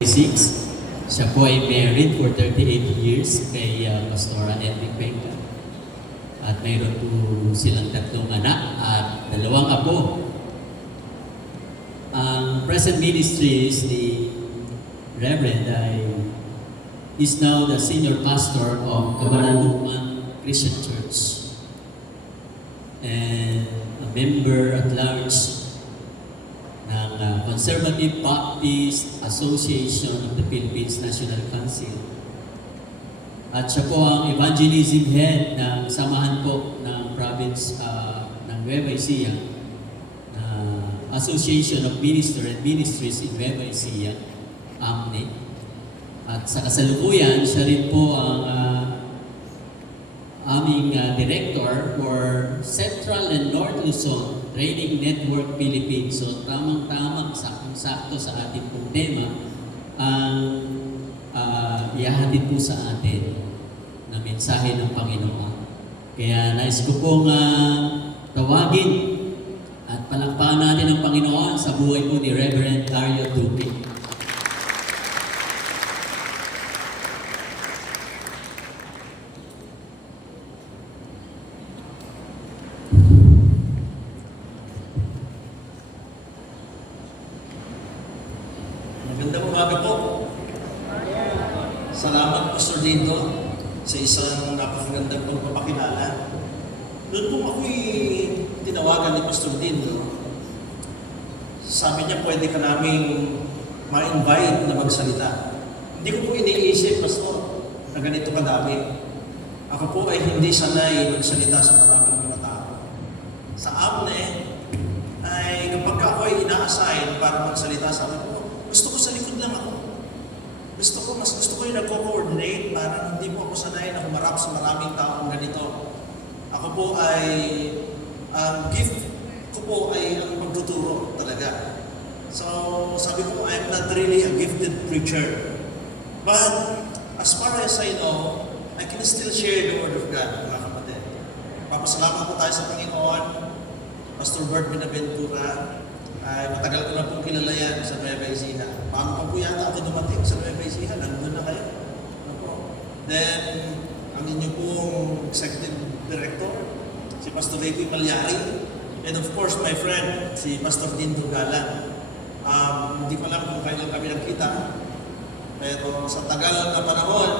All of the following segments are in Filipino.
26. Siya po ay married for 38 years kay Pastora Edwin Cuenca. At mayroon po silang 3 anak at 2 apo. Ang present ministry is the Reverend is now the senior pastor of Kabanatuan Christian Church and a member at large ng Conservative Baptist Association of the Philippines National Council. At siya po ang evangelism head ng samahan po ng province ng Nueva Ecija, Association of Ministers and Ministries in Nueva Ecija, AMNE. At sa kasalukuyan, siya rin po ang aming director for Central and North Luzon Training Network Philippines. So tamang-tamang, saktong-sakto sa ating pong tema ang ihahatid po sa atin na mensahe ng Panginoon. Kaya nais ko pong tawagin at palakpakan natin ang Panginoon sa buhay po ni Reverend Dario Duque. Magandang umaga po. Salamat, Pastor Dito, sa isang napakagandang pagpapakilala. Noon po ako'y tinawagan ni Pastor Dito, sabi niya pwede ka naming ma-invite na magsalita. Hindi ko po iniisip, Pastor, na ganito kadami. Ako po ay hindi sanay magsalita sa maraming mga tao. Sa AMNE, ay kapag ako ay ina-assign para magsalita, sabi ko, gusto ko sa likod lang ako. Mas gusto ko yung nagko-coordinate para hindi po ako sanay na humarap sa maraming taong ganito. Ako po ay, ang gift ko po ay ang magtuturo talaga. So, sabi ko, I'm not really a gifted preacher. But, as far as I know, I can still share the Word of God, mga kapatid. Papasalamat po tayo sa Panginoon, Pastor Bert Binaventura. Ay matagal ko na pong kilala yan sa Nueva Ecija. Bago pa po yata ako dumating sa Nueva Ecija, nandun na kayo. Ano po? Then, ang inyo pong executive director, si Pastor Ricky Malyari, and of course, my friend, si Pastor Dindo Galan. Hindi ko alam kung kailan kami nagkita, pero sa tagal na panahon,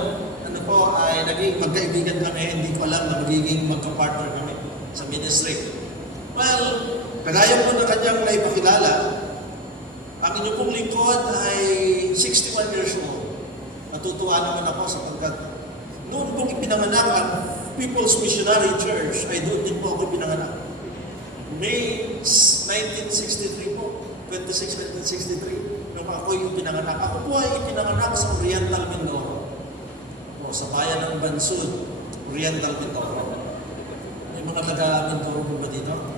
ano po, ay naging magkaibigan kami, hindi ko alam na magiging magka-partner kami sa ministry. Well, kagaya po na kanyang naipakilala, ang inyong pong lingkod ay 61 years old. Natutuwa naman ako sapagkat noon pong ipinanganak ang People's Missionary Church, ay doon din po ako ipinanganak. May 1963 po, 1963, nung ako yung pinanganak. Ako po ay ipinanganak sa Oriental Mindoro. O, sa bayan ng Bansud, Oriental Mindoro. May mga taga-Mindoro po ba dito?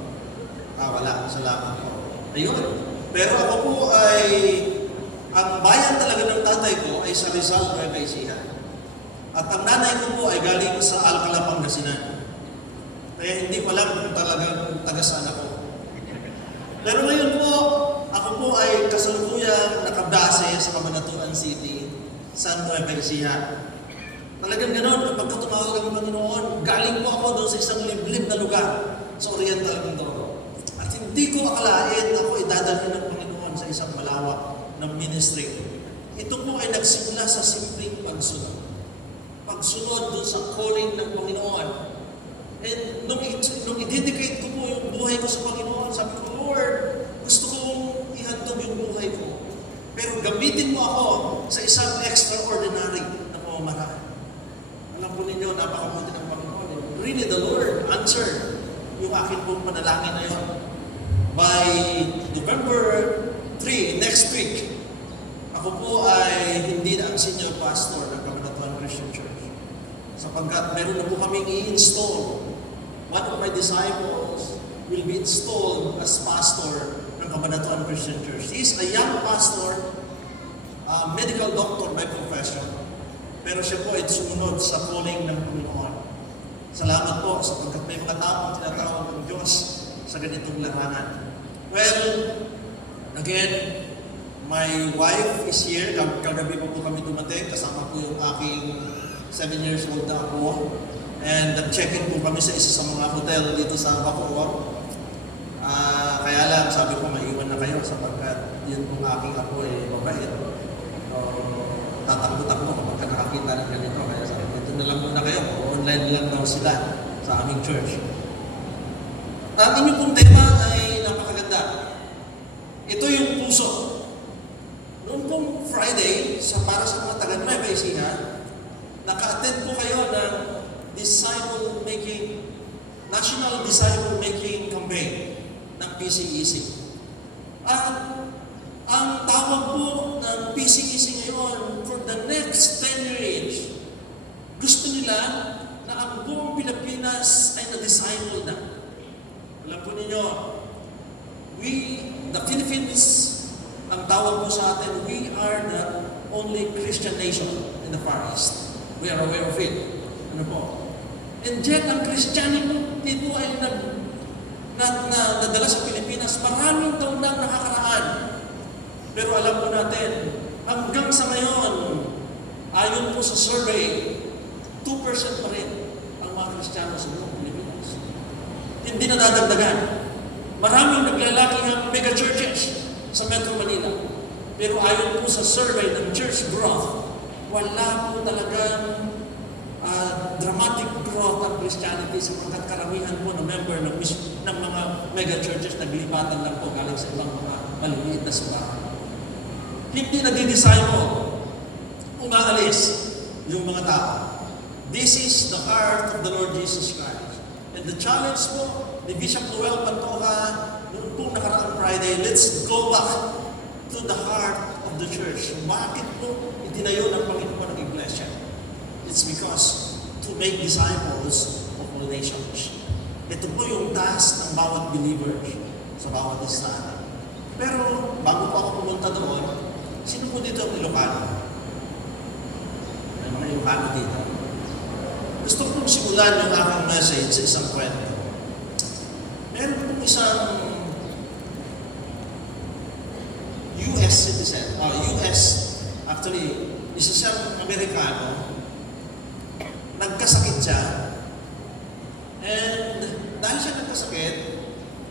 Wala. Salamat po. Ayun. Pero ako po ay, ang bayan talaga ng tatay ko ay sa Rizal, Nueva Ecija. At ang nanay ko po ay galing sa Alcala, Pangasinan. Kaya hindi ko alam kung talagang taga-saan ako. Pero ngayon po, ako po ay kasalukuyang nakabase sa Cabanatuan City, San Nueva Ecija. Talagang ganoon, kapag tumawag ang Panginoon, galing po ako doon sa isang liblib na lugar sa Oriental Mindoro. Hindi ko akalain ako idadalhin ng Panginoon sa isang malawak ng ministry. Ito po ay nagsimula sa simpleng pagsunod. Pagsunod doon sa calling ng Panginoon. And nung i-dedicate ko po yung buhay ko sa Panginoon, sabi ko, Lord, gusto kong ihandog yung buhay ko. Pero gamitin mo ako sa isang extraordinary na pamamaraan. Alam po ninyo, napakabuti ng Panginoon. Really, the Lord answered yung akin pong panalangin na yun. By November 3, next week, ako po ay hindi na ang senior pastor ng Kabanatuan Christian Church. Sapagkat meron na po kaming i-install. One of my disciples will be installed as pastor ng Kabanatuan Christian Church. He is a young pastor, medical doctor by profession. Pero siya po ay sumunod sa calling ng Panginoon. Salamat po sapagkat may mga taong tinatawag ng Diyos sa ganitong larangan. Well, again, My wife is here. Kagabi pa po kami dumating. Kasama po yung aking 7 years old na apo. And nag-check-in po kami sa isa sa mga hotel dito sa Bacoor. Kaya lang, sabi ko, maiwan na kayo sapagkat yun pong aking apo ay mabait. So, tatakbo-takbo kapag nakakita ng ganito. Kaya sabi ko, ito na lang muna kayo. Online lang daw sila sa aming church. Ang inyong pong tema ay napakaganda. Ito yung puso. Noong pong Friday, para sa mga taga-Nueva Ecija, naka-attend po kayo ng National Disciple Making Campaign ng PCEC. At ang tawag po ng PCEC ngayon for the next 10 years, gusto nila na ang buong Pilipinas ay na-disciple na. Alam po ninyo, the Philippines, ang tawag po sa atin, we are the only Christian nation in the Far East. We are aware of it. Ano po? And yet, ang Christianity po ay nadala sa Pilipinas, maraming taon na nakakaraan. Pero alam po natin, hanggang sa ngayon, ayon po sa survey, 2% pa rin ang mga Kristiyano sa buong Pilipinas. Hindi na dadagdagan. Maraming naglalakihang mega churches sa Metro Manila. Pero ayon po sa survey ng Church Growth, wala po talagang dramatic growth ng Christianity sapagkat karamihan po ng member ng mga mega churches naglipatan lang po galing sa ibang mga maliliit na simbahan. Hindi nadi-disciple, umaalis yung mga tao. This is the heart of the Lord Jesus Christ. And the challenge po ni Bishop Noel Pantoja noong pong nakaraang Friday, let's go back to the heart of the church. Bakit po itinayo ng Panginoon ng Iglesia? It's because to make disciples of all nations. Ito po yung task ng bawat believer sa bawat isa. Pero bago po ako pumunta doon, sino po dito ang Ilocano? May mga Ilocano dito. Gusto kong simulan yung aking message sa isang kwento. Meron pong isang US citizen, isa siyang Amerikano, nagkasakit siya, and dahil siya nagkasakit,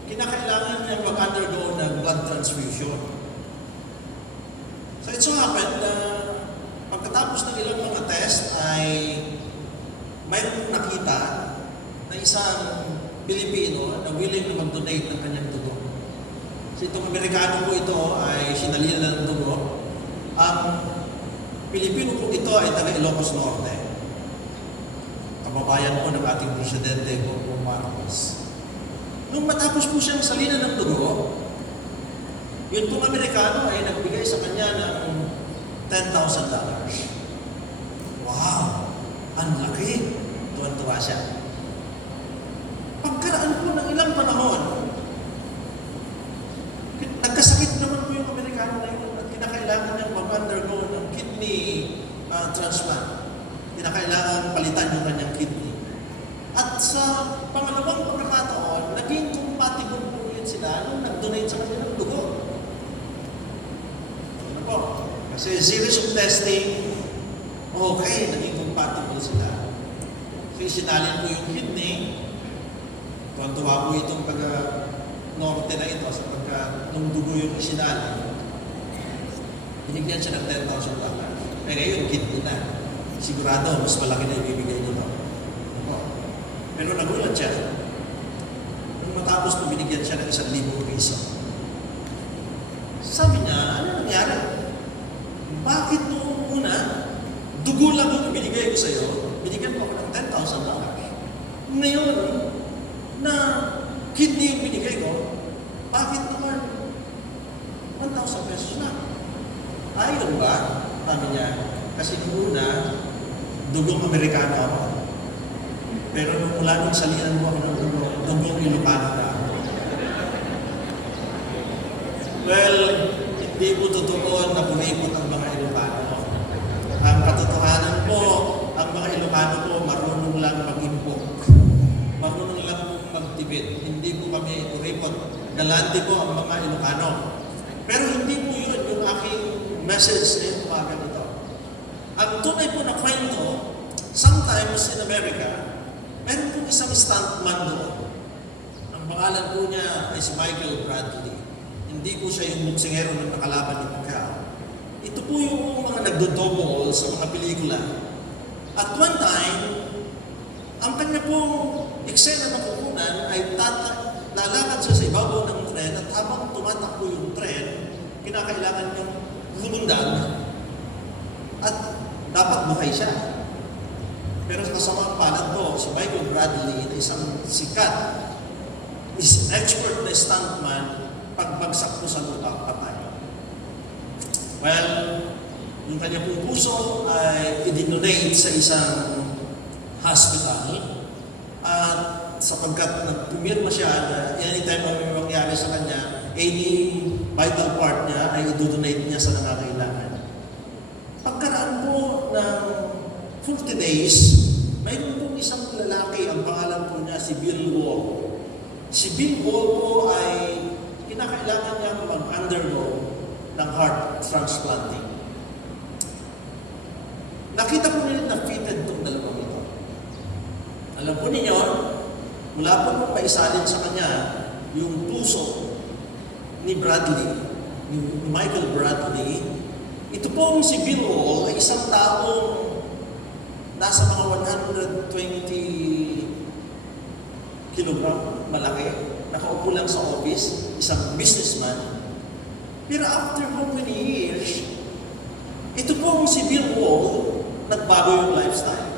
kinakailangan niya mag-undergo ng blood transfusion. So it so happened na pagkatapos ng ilang mga test ay mayroon nakita na isang Pilipino na willing na mag-donate ng kanyang dugo. So itong Amerikano po ito ay sinalina ng dugo. Ang Pilipino po ito ay taga Ilocos Norte. Kababayan po ng ating Presidente Bongbong Marcos. Nung matapos po siyang salina ng dugo, yun pong Amerikano ay nagbigay sa kanya ng $10,000. Wow! Ang laki! Tuwan-tuwa siya. Pagkaraan po ng ilang panahon, nagkasakit naman po yung Amerikano na yun at kinakailangan niyang mag-undergo ng kidney transplant. Kinakailangan palitan yung kanyang kidney. At sa pangalawang pagkakataon, naging compatible po yun sila nung nag-donate sa kanya ng dugo. Ano po? Kasi series of testing, okay, naging compatible sila. Kasi sinalin po yung kidney, tuwan-tuwa po itong taga-norte na ito sa nung dugo yung isinalin. Binigyan siya ng $10,000. Eh ngayon, kidney na. Sigurado, mas malaki na ibibigay nito. Pero nagulat siya. Nung matapos po, binigyan siya ng ₱1,000. Sabi niya, ano nangyari? Bakit noong una, dugo lang yung ibinigay ko sa'yo, binigyan mo ako ng $10,000. Ngayon, na kidney yung binigay ko, bakit naman ₱1,000 na? Ayun ba? Sabi niya, kasi noong una, dugong Amerikano ako. Pero nung mula nung salinan mo ako ng dugong Ilocano na ako. Well, hindi po totoo na pumipot ang mga Ilocano. Ang katotohanan po, ang mga Ilocano po marunong lang mag-impok. Marunong lang po magtipid. Hindi po kami uripot. Galante po ang mga Ilocano. Pero hindi po yun yung aking message ngayong umaga nito. Ang tunay po na kwento, sometimes in America, meron po isang stuntman doon. Ang pangalan po niya ay si Michael Bradley. Hindi po siya yung buksingero ng nakalaban ni Pacquiao. Ito po yung mga nagdodouble sa mga pelikula. At one time, ang kanya pong eksena ng kukunan ay lalakad siya sa ibabaw ng tren at habang tumatakbo yung tren, kinakailangan niyang lumundag at dapat buhay siya. Pero sa kasamang palad po, si Michael Bradley na isang sikat, is expert na stuntman, pagbagsak po sa lupa, patay. Well, yung kanya pong puso ay idinonate sa isang hospital at sapagkat nagpumirma siya na anytime na may mangyari sa kanya, any vital part niya ay idodonate niya sa nangangailangan. Pagkaraan po ng 40 days, mayroon pong isang lalaki, ang pangalan po niya si Bill Wall. Si Bill Wall po ay kinakailangan niya mag-undergo ng heart transplanting. Nakita po nila na fitted itong dalawang ito. Alam po ninyo, mula po nung maisalin sa kanya yung puso ni Bradley, ni Michael Bradley, ito pong si Bill Wall ay isang taong nasa mga 120 kilogram malaki, nakaupo lang sa office, isang businessman. Pero after how many years, ito pong si Bill Wall, nagbago yung lifestyle.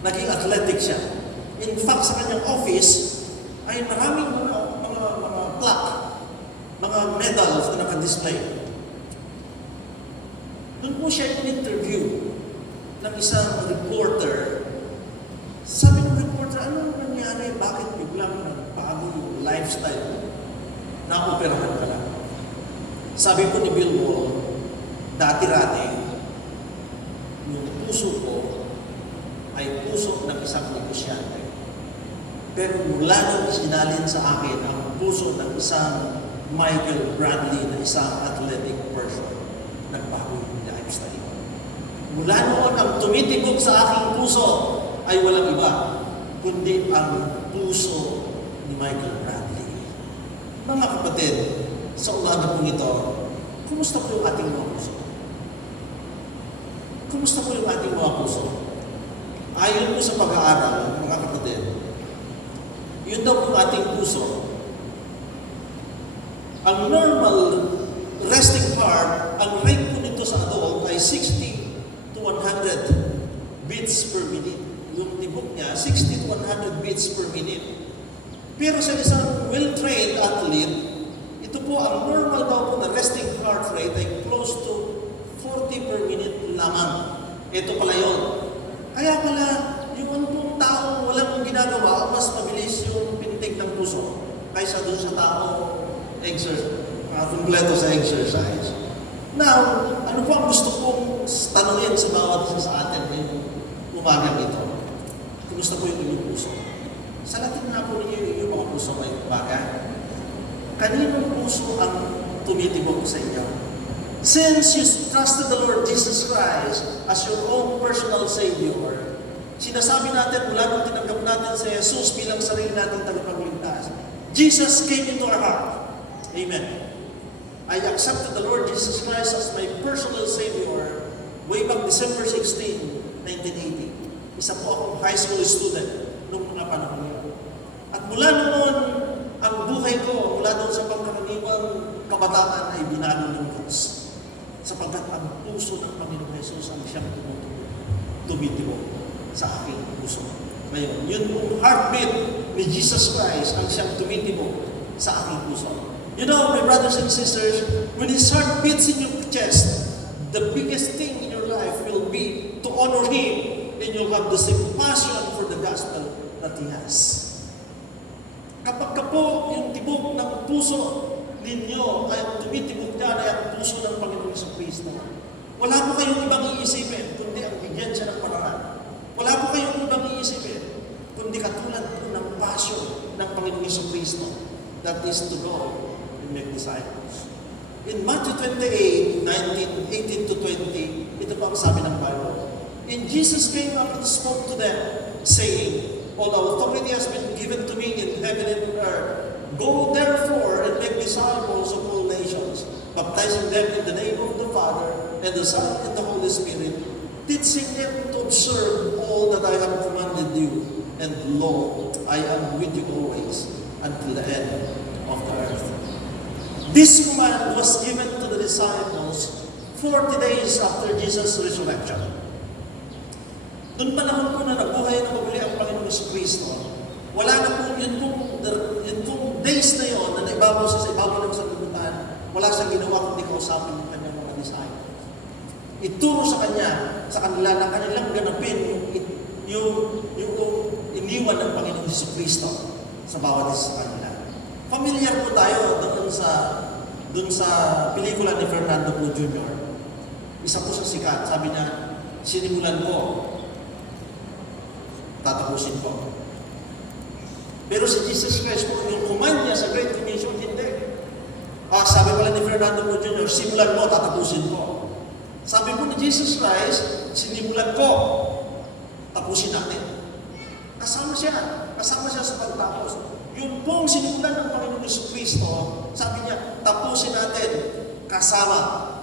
Naging athletic siya. In fact, sa kanyang office, ay maraming mga plaque, mga medals na naka-display. Doon po siya in-interview ng isang reporter. Sabi ng reporter, ano nangyari? Bakit biglang nagbago yung lifestyle? Na-operahan ka lang. Sabi po ni Bill Wall, dati-rati, yung puso ko ay puso ng isang negosyante. Pero mula nung sinalin sa akin ang puso ng isang Michael Bradley na isang athletic person, nagbago yung lifestyle. Mula noon, ang tumitibok sa aking puso ay walang iba, kundi ang puso ni Michael Bradley. Mga kapatid, sa umaga pong ito, kumusta po yung ating mga puso? Kumusta po yung ating mga puso? Ayon po sa pag-aaral, mga kapatid, yun daw po yung ating puso. Ang normal resting heart, ang rate po nito sa adult ay 60 to 100 beats per minute. Yung tibok niya, 60 to 100 beats per minute. Pero sa isang well-trained athlete, ito po ang normal daw po na resting heart rate ay close to 40 per minute lamang. Ito pala yun. Kaya pala, yung ano pong taong walang ginagawa, mas mabilis yung pintig ng puso kaysa doon sa taong kumpleto sa exercise. Now, ano po ang gusto kong tanungin sa bawat isa sa atin ngayong umagang ito? Kumusta po yung inyong puso? Sa Latin nga po ninyo yung mga puso ngayong umaga. Kaninong puso ang tumitibok sa inyo? Since you trusted the Lord Jesus Christ as your own personal Savior, sinasabi natin mula nung tinanggap natin si Jesus bilang sarili nating tagapagligtas, Jesus came into our heart. Amen. I accepted the Lord Jesus Christ as my personal Savior way back December 16, 1980. Isa po akong high school student noong mga panahon yun. At mula noon, ang buhay ko mula doon sa pangkaraniwang kabataan ay binago ng Diyos. Sapagkat ang puso ng Panginoon Jesus ang siyang tumitibok sa aking puso. Ngayon, yun pong heartbeat ni Jesus Christ ang siyang tumitibok sa aking puso. You know, my brothers and sisters, when His heart beats in your chest, the biggest thing in your life will be to honor Him, and you'll have the same passion for the gospel that He has. Kapag ka po yung tibok ng puso ninyo ay tumitibok niya ay ang puso ng Panginoon sa Kristo, wala po kayong ibang iisipin, kundi ang bigyan siya ng paraan. Wala po kayong ibang iisipin, kundi katulad po ng passion ng Panginoon sa Kristo, that is to go and make disciples. In Matthew 28, 19, 18 to 20, ito pa ang sabi ng Bible. And Jesus came up and spoke to them, saying, all authority has been given to me in heaven and earth. Go therefore and make disciples of all nations, baptizing them in the name of the Father, and the Son, and the Holy Spirit, teaching them to observe all that I have commanded you. And lo, I am with you always, until the end of the earth. This command was given to the disciples 40 days after Jesus' resurrection. Noong panahon po na nabuhay na muli ang Panginoong Jesucristo, wala na po yun pong days na yon na naibabaw siya sa ibabaw ng sanlibutan, wala siyang ginawa kundi kausapin ng kanyang mga disciples. Ituro sa kanila na kanilang ganapin yung iniwan ng Panginoong Jesucristo sa bawat isa sa kanila. Familiar po tayo doon sa pelikula ni Fernando Po Jr. Isa po sa sikat. Sabi niya, sinimulan ko, tatapusin ko. Pero si Jesus Christ po, yung command niya sa Great Commission, hindi. Sabi pala ni Fernando Po Jr., simulan mo, tatapusin ko. Sabi po ni Jesus Christ, sinimulan ko, tapusin natin. Kasama siya sa pagtapos. Yung pong sinimulan ng Panginoong Jesucristo, sabi niya, tapusin natin, kasama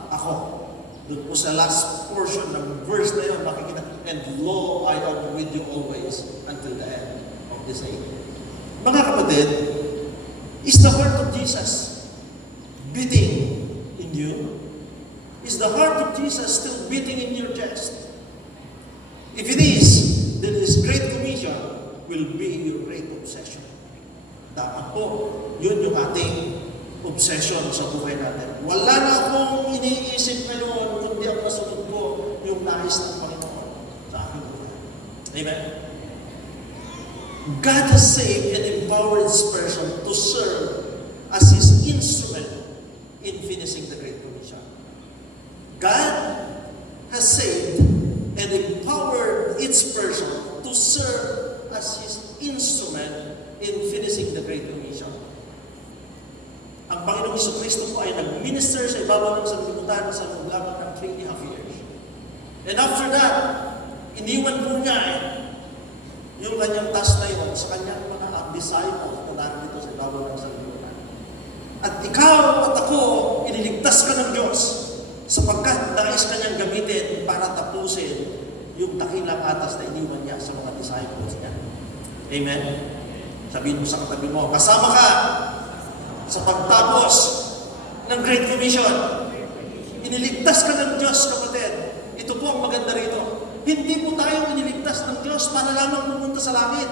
ako. Doon po sa last portion ng verse na yun, makikita, and lo, I am with you always until the end of this age. Mga kapatid, is the heart of Jesus beating in you? Is the heart of Jesus still beating in your chest? If it is, then His Great Commission will be your great obsession. Dapat po, yun yung ating obsession sa buhay natin. Wala na akong iniisip ngayon kundi ang masunod ko yung nais ng Panginoon sa aking buhay. Amen? God has saved and empowered His person to serve as His instrument in finishing the Great Commission. God has saved and empowered its person to serve as His instrument in finishing the Great Commission. Ang Panginoong Jesucristo po ay nag-minister sa ibabaw ng sanlibutan sa loob ng 3.5 years. And after that, iniwan po niya yung kanyang task na yun sa kanyang mga disciples na nandito sa ibabaw ng sanlibutan. At ikaw at ako, iniligtas ka ng Diyos sapagkat nais kanyang gamitin para tapusin yung dakilang atas na iniwan niya sa mga disciples niya. Amen? Sabihin mo sa katabi mo, kasama ka sa pagtapos ng Great Commission. Iniligtas ka ng Diyos, kapatid. Ito po ang maganda rito. Hindi po tayo iniligtas ng Diyos para lamang pumunta sa langit.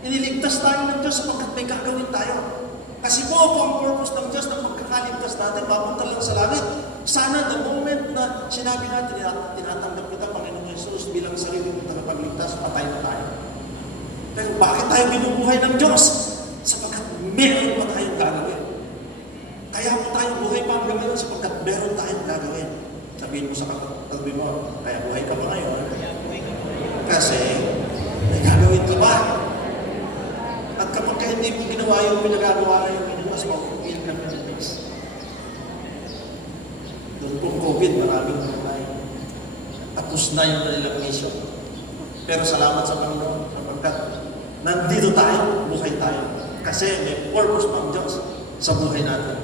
Iniligtas tayo ng Diyos sapagkat may gagawin tayo. Kasi po ang purpose ng Diyos ng pagkakaligtas natin, mapunta lang sa langit. Sana the moment na sinabi natin, tinatanggap kita, Panginoong Jesus, bilang sarili ng tagapagligtas, patay na tayo. Pero bakit tayo binubuhay ng Diyos? Sapagkat meron pa tayong gagawin. Kaya po tayo buhay pa hanggang ngayon sapagkat meron tayong gagawin. Sabihin mo sa katabi mo, kaya buhay ka ba ngayon? Kasi may gagawin ka ba? At kapag ka hindi mo ginawa yung pinagagawa na yung Pilipinas, maupuin ka na ng Diyos. Doon pong COVID, maraming buhay. Tapos na yung kanilang mission. Pero salamat sa Panginoon sapagkat nandito tayo, buhay tayo. Kasi may purpose pang Diyos sa buhay natin.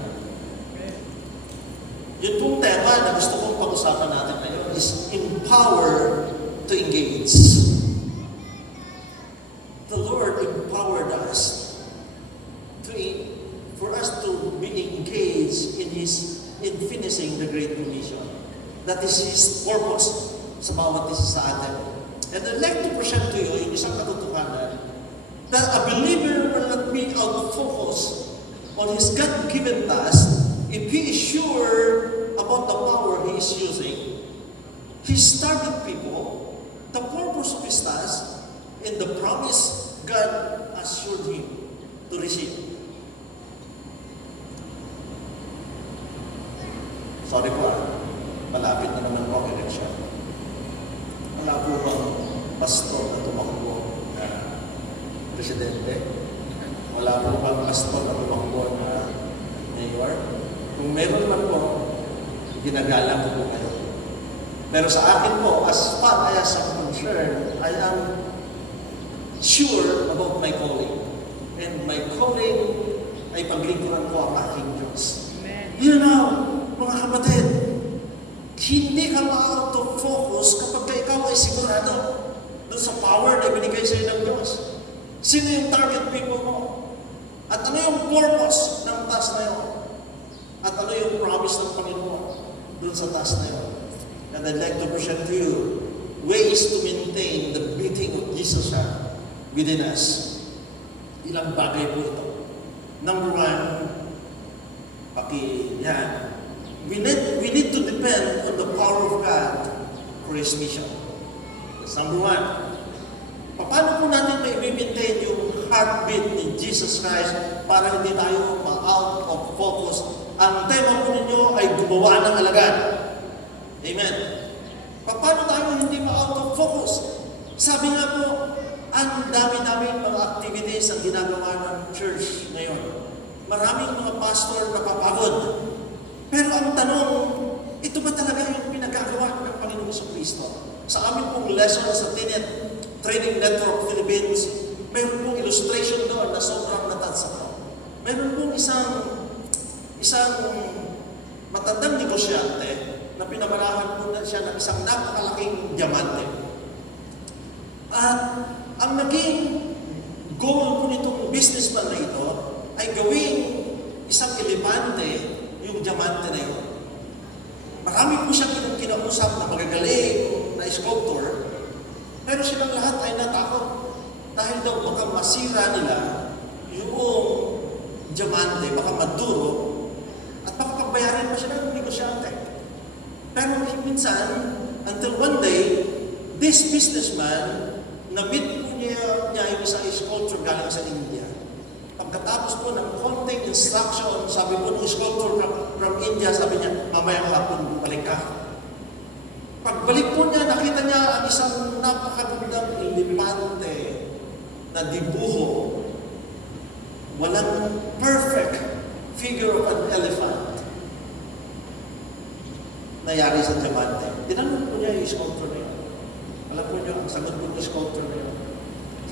Yun pong tema na gusto kong pag-usapan natin ngayon is empower to engage. The Lord empowered us for us to be engaged in finishing the Great Commission. That is His purpose sa bawat isa sa atin. And I'd like to present to you yung isang katotohanan that a believer will not be out-focused on his God-given task if he is sure about the power he is using. He started people, the purpose of his task, and the promise God assured him to receive. Sorry po, malapit na naman po ang election. Wala po bang pastor na tumakbo na presidente? Wala po bang pastor na tumakbo na mayor? Kung meron man po, ginagalang ko po kayo. Pero sa akin po, as far as I'm concerned, I am sure about my calling. And my calling ay paglingkuran ko ang aking Diyos. You know, mga kapatid, hindi ka ma-out of focus kapag ikaw ay sigurado doon sa power na binigay sa iyo ng Diyos. Sino yung target people mo? At ano yung purpose ng task na yun? At ano yung promise ng Panginoon doon sa task na yun? And I'd like to present to you ways to maintain the beating of Jesus' heart within us. Ilang bagay po ito. Number one, yan. We need to depend on the power of God for His mission. That's number one. Paano po natin mai-maintain yung heartbeat ni Jesus Christ para hindi tayo ma-out of focus? Ang tema po ninyo ay gumawa ng alagad. Amen. Paano tayo hindi ma-out of focus? Sabi nga po, ang dami-dami mga activities ang ginagawa ng church ngayon. Maraming mga pastor napapagod. Pero ang tanong, ito ba talaga yung pinagagawa ng Panginoon sa Kristo? Sa amin pong lesson sa Training Network Philippines, mayroon pong illustration doon na sobrang natansa ko. Mayroon pong isang matandang negosyante na pinamarahan po na siya ng isang napakalaking diamante. At ang naging goal po nitong businessman na ito ay gawing isang elepante yung diamante na yun. Marami po siyang kinausap na magagaling na sculptor, pero silang lahat ay natakot dahil daw baka masira nila yung diamante, baka maduro, at baka pagbayarin pa siya ng negosyante. Pero minsan, until one day, this businessman, na-meet po niya yung isang sculptor galing sa India. Pagkatapos po ng konting instruction, sabi po ng sculptor from India, sabi niya, mamayang hapon bumalik ka. Pagbalik po niya, nakita niya ang isang napakagandang elepante na dibuho. Walang perfect figure of an elephant nangyari sa diamante. Tinanong po niya yung sculptor na yun. Alam po niyo, ang sagot po ng sculptor na yun.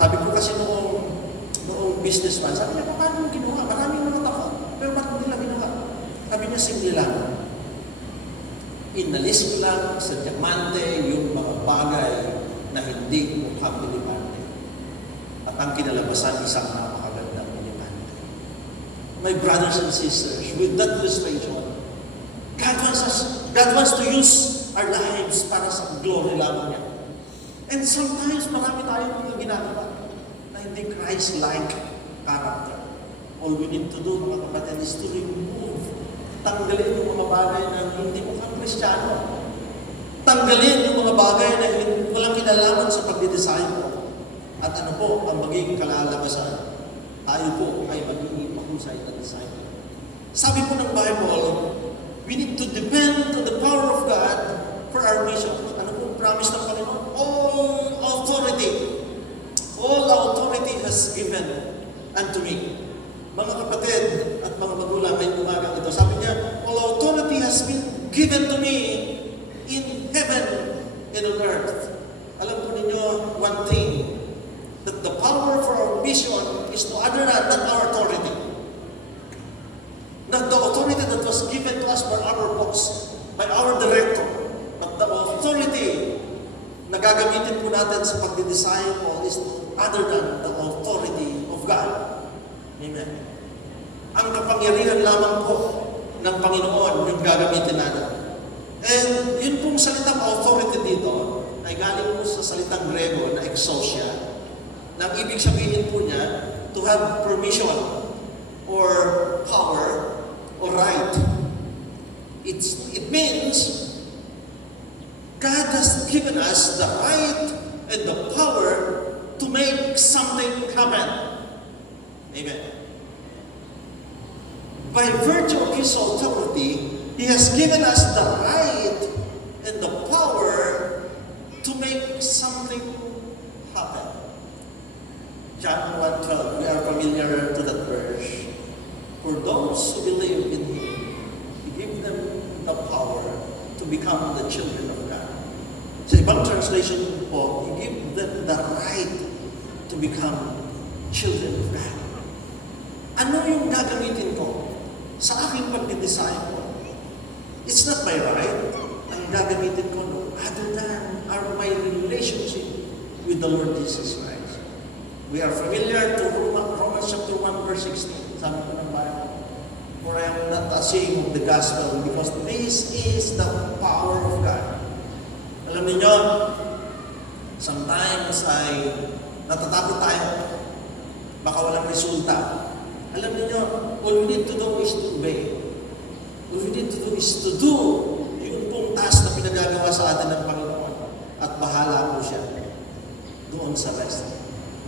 Sabi ko kasi noong businessman, sabi niya, paano mo ginawa? Maraming mga tao, pero bakit nila ginawa? Sabi niya, simple lang. Inalis ko lang sa diamante yung mga bagay na hindi mukhang elepante. At ang kinalabasan, isang napakagandang elepante. My brothers and sisters, with that illustration, God wants to use our lives para sa glory lamang niya. And sometimes marami tayong mga ginagawa na hindi Christ-like character. All we need to do, mga kapatid, is to remove. Tanggalin yung mga bagay na hindi mukhang Kristiyano. Tanggalin yung mga bagay na walang kinalaman sa pagdidesign mo. At ano po, ang magiging kalalabasan, tayo po ay magiging mahusay na design. Sabi po ng Bible, we need to depend on the power of God for our mission. Ano po promise ng Panginoon? All authority has given unto me. Mga kapatid at mga magulang ay umagang ito. Sabi niya, all authority has been given to me in heaven and on earth. Alam po ninyo, one thing, that the power for our mission is no other than not our authority. Not the authority that was given to us by our boss, by our director, but the authority na gagamitin po natin sa pagdidisciple is other than the authority of God. Amen. Ang kapangyarihan lamang po ng Panginoon yung gagamitin natin. And yun pong salitang authority dito ay galing po sa salitang Grego na exousia, na ang ibig sabihin po niya to have permission or power or right. It means God has given us the right and the power to make something happen. Amen. By virtue of His authority, He has given us the right and the power to make something happen. John 1:12, we are familiar to that verse. For those who believe in Him, He become the children of God. Sa ibang translation po, He give them the right to become children of God. Ano yung gagamitin ko sa aking pagdidisciple? It's not my right. Ang gagamitin ko, no, other than my relationship with the Lord Jesus Christ. We are familiar to Romans chapter 1 verse 16. Sabi ko ng Bible, for I am not ashamed of the gospel because this is the power of God. Alam niyo, sometimes ay natatakot tayo. Baka walang resulta. Alam niyo, all we need to do is to obey. All we need to do is to do yung pong task na pinagagawa sa atin ng Panginoon. At bahala po siya doon sa rest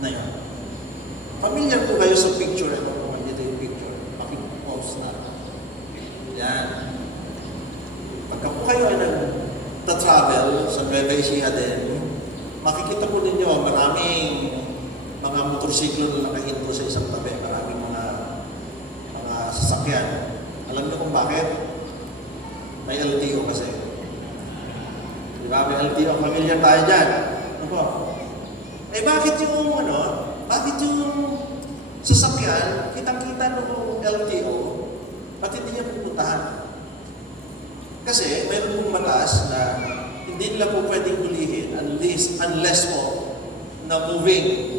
na yun. Familiar po kayo sa picture. Ito naman dito yung picture. Pakipose na. Yan. Pagka po kayo ay nag-travel sa Nueva Ecija din, makikita po ninyo maraming mga motorsiklo na nakahinto sa isang tabi. Maraming mga sasakyan. Alam niyo kung bakit? May LTO kasi. Di ba? May LTO. Familiar tayo dyan. Ano po? Eh bakit yung bakit yung sasakyan, kitang-kita ng LTO, ba't hindi niya pupuntahan? Kasi mayroon pong batas na hindi nila po pwedeng hulihin unless po na moving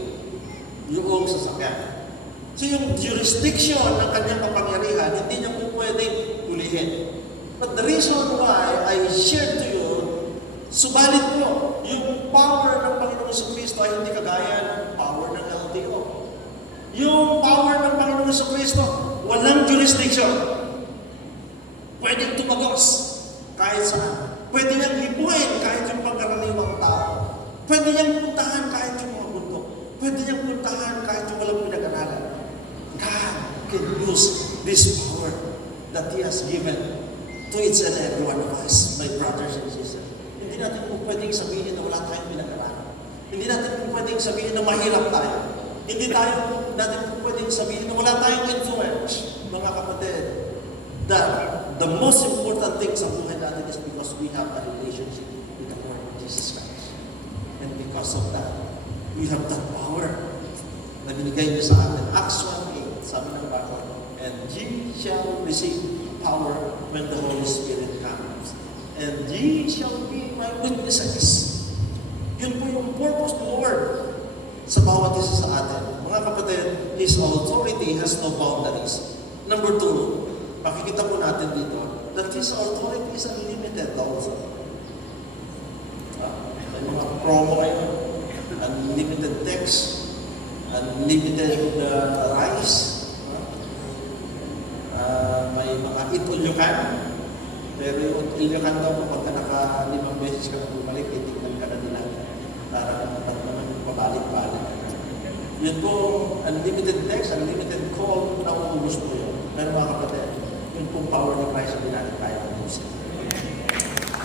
yung sasakyan. So yung jurisdiction ng kanyang kapangyarihan, hindi niya po pwedeng hulihin. But the reason why I shared to you, subalit po, yung power ng Panginoon sa Kristo ay hindi kagaya ng power ng LTO. Yung power ng Panginoon sa Kristo, walang jurisdiction. Pwedeng tumagos kahit saan. Pwede niyang hipuin kahit yung pangkaraniwang tao. Pwede niyang puntahan kahit yung mga bundok. Pwede niyang puntahan kahit yung walang pinag-aralan. God can use this power that He has given to each and every one of us, my brothers and sisters. Hindi natin po pwedeng sabihin na wala tayong pinag-aralan. Hindi natin po pwedeng sabihin na mahirap tayo. Hindi natin po pwedeng sabihin na wala tayong influence, mga kapatid. That the most important thing sa buhay natin is because we have a relationship with the Lord Jesus Christ. And because of that, we have that power na binigay niya sa atin. Acts 1:8, sabi ng Bible, and ye shall receive power when the Holy Spirit comes. And ye shall be my witnesses. Yun po yung purpose ng Lord sa bawat isa sa atin. Mga kapatid, His authority has no boundaries. Number 2, makikita po natin dito that His authority is unlimited also. May mga promo kayo, unlimited text, unlimited rice, may mga it-all-you-can. Pero yung it-all-you-can daw, kapag naka-5 beses ka na bumalik, itignan ka na nila. Para naman pabalik-balik. Yun po, unlimited text, unlimited call, nauubos po yun. Pero mga kapatid, yun pong power ni Christ, hindi natin kaya ubusin.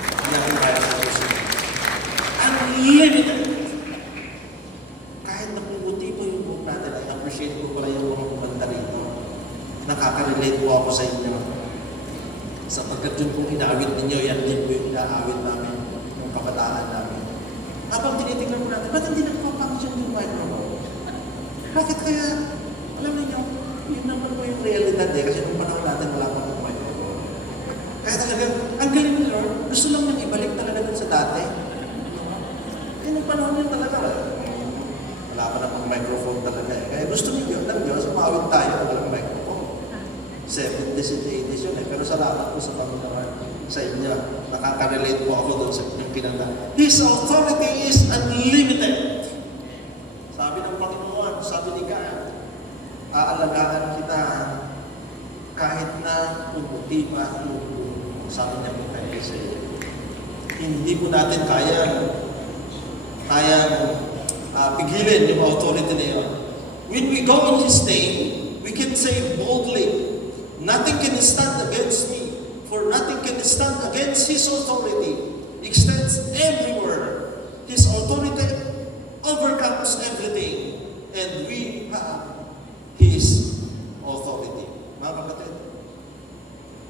Hindi natin kaya ubusin. Unlimited! Kahit napuputi po yung book natin, I appreciate po pala yung mga kumanta rito. Nakaka-relate po ako sa inyo. Sapagkat yun pong inaawit ninyo, yan din po yung inaawit namin, yung kabataan namin. Habang tinitignan mo natin, ba't hindi nagpapangsyon yung microphone? Bakit kaya, alam niyo, yun naman po yung realidad eh, kasi nung panahon natin wala pa ng microphone. Kaya talaga, ang galing ni Lord, gusto lang niyang ibalik talaga dun sa dati. Eh, nung panahon niya talaga, wala pa na pang microphone talaga eh. Kaya gusto niyo ng Diyos, umawit tayo, walang microphone. 70s and 80s yun eh, pero salamat po sa Panginoon sa inyo. Nakaka-relate po ako doon sa inyong kinanta. His authority is unlimited. Sabi ng Panginoon, sabi ni God, aalagaan kita kahit na puputi pa yung sabi niya po kay Isaiah. Hindi po natin kayang pigilin yung authority na yun. When we go in His name, we can say boldly, nothing can stand against me. For nothing can stand against His authority. Extends everywhere. His authority overcomes everything. And we have His authority. Mga kapatid,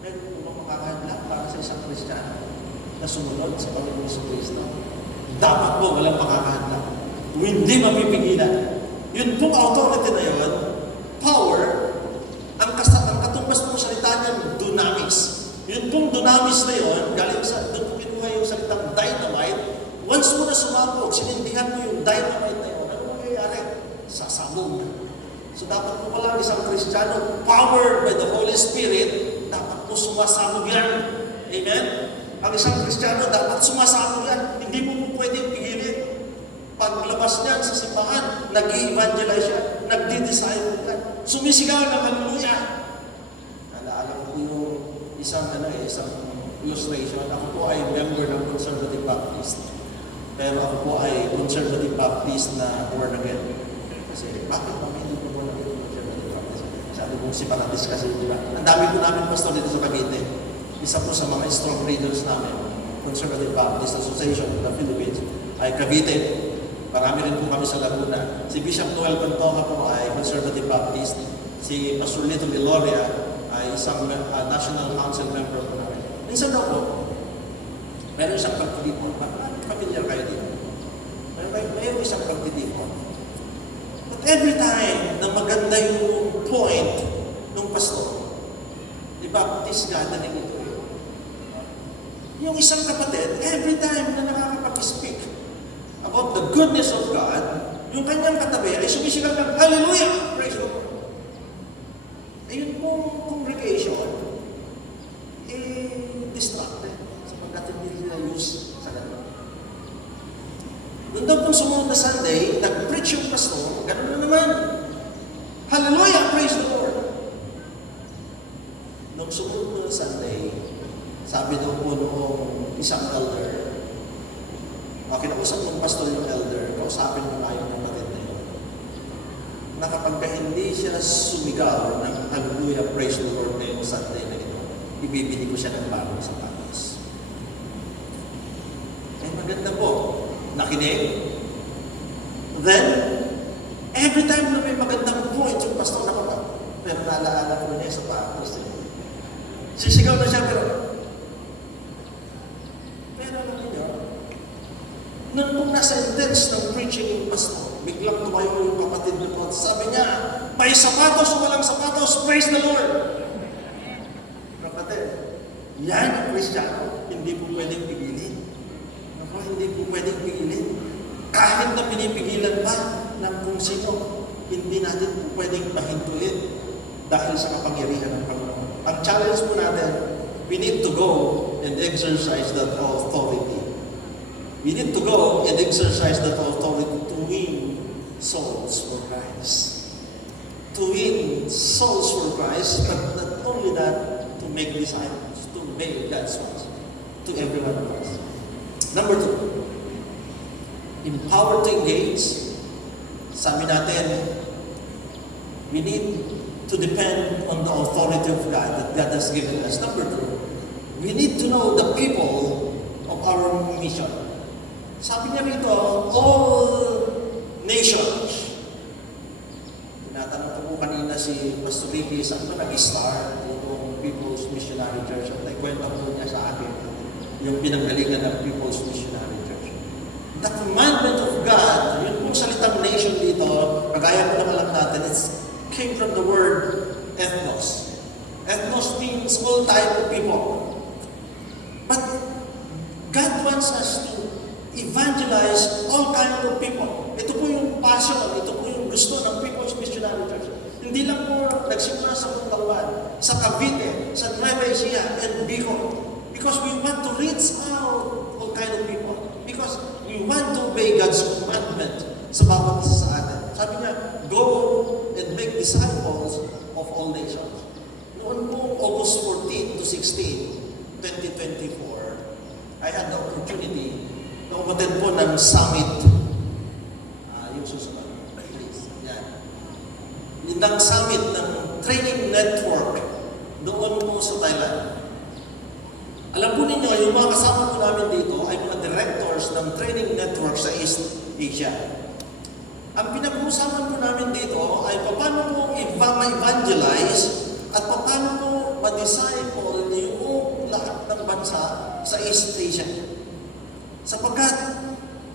meron po bang makakahanda para sa isang Kristiyano na na sumunod sa Panginoon sa Kristo. Dapat po walang makakahanda. Hindi mapipigilan. Yun pong authority na yun, power, ang katumbas pong salita niyan, dunamis. Yun pong dunamis na yun, galing sa, doon po kinuha yung salitang dynamite. Once mo na sumabog, sinindihan mo yung dynamite na yun, ano mangyayari? Sasabog na. So dapat po pala isang Kristiyano, powered by the Holy Spirit, dapat po sumasabog yan. Amen? Ang isang Kristiyano, dapat sumasabog yan. Hindi mo po pwedeng pigilin. Paglabas niyan sa simbahan, nag-i-evangelize siya, nagdi-disciple yan. Sumisigaw ng hallelujah. Naalala ko yung isang illustration. Ako po ay member ng Conservative Baptist. Pero ako po ay Conservative Baptist na born again. Kasi bakit kami hindi po born again Conservative Baptist? Sabi kong separatist kasi, di ba? Ang dami po namin pastor dito sa Cavite. Isa po sa mga strong leaders namin, Conservative Baptist Association of the Philippines, ay Cavite. Marami rin po kami sa Laguna. Si Bishop Noel Pantoja po ay Conservative Baptist. Si Pastor Lito Viloria ay isang National Council member po namin. Minsan daw po, meron isang pagtitipon. Familiar kayo dito? Mayroon isang pagtitipon. But every time na maganda yung point ng pastor, di Baptist gathering ito eh. Yung isang kapatid, every time na nakakapag-speak about the goodness of God, yung kanyang katabi ay sumisigaw ng hallelujah! Praise the Lord! Ayun pong congregation, distracted sapagkat hindi nila use sa ganun. Doon daw pong sumunod na Sunday, nag-preach yung pastor, ganun na naman. Hallelujah! Praise the Lord! Nung sumunod na Sunday, sabi daw po noong isang elder, kinausap ng pastor yung elder, kausapin mo nga yung kapatid na yun. Na kapag hindi siya sumigaw ng hallelujah, praise the Lord na yung Sunday na ito, ibibili ko siya ng bagong sapatos. Eh maganda po, nakinig. Then, every time na may magandang point yung pastor na kapag, pero naalaala ko niya yung sapatos. Sisigaw na siya, pero alam niyo, nung pong na-sentence ng preaching yung pastor, biglang tumayo yung kapatid na po. Sabi niya, may sapatos o walang sapatos, praise the Lord! Kapatid, yan ang Kristiyano, hindi po pwedeng pigilin. Ako, hindi po pwedeng pigilin. Kahit na pinipigilan pa ng kung sino, hindi natin po pwedeng pahintuin dahil sa kapangyarihan ng Panginoon. Ang challenge po natin, we need to go and exercise that authority. We need to go and exercise that authority to win souls for Christ. To win souls for Christ, but not only that, to make disciples, to obey God's words to every one of us. Number 2, empowered to engage. Sabi natin, we need to depend on the authority of God that God has given us. Number 2, we need to know the people of our mission. Sabi niya rito, all nations. Tinatanong ko po kanina si Pastor Ricky, saan ba nag-start yung People's Missionary Church? At naikwenta po niya sa akin yung pinanggalingan ng People's Missionary Church. The commandment of God, yun pong salitang nation dito, kagaya po naman lang natin, it came from the word ethnos. Ethnos means all type of people. But God wants us to evangelize all kinds of people. Ito po yung passion, ito po yung gusto ng People's Missionary Church. Hindi lang po nagsimula sa Mundawan, sa Cavite, sa Nueva Ecija, and Bicol. Because we want to reach out all kinds of people. Because we want to obey God's commandment sa bawat isa sa atin. Sabi niya, go and make disciples of all nations. Noon po, August 14 to 16, 2024, I had the opportunity na umattend po ng summit. Yung susunod. Please. Yan. Yung summit ng training network doon po sa Thailand. Alam po ninyo, yung mga kasama po namin dito ay mga directors ng training network sa East Asia. Ang pinag-uusapan po namin dito ay paano po ma-evangelize at paano po ma-disciple yung lahat ng bansa sa sa East Asia. Sapagkat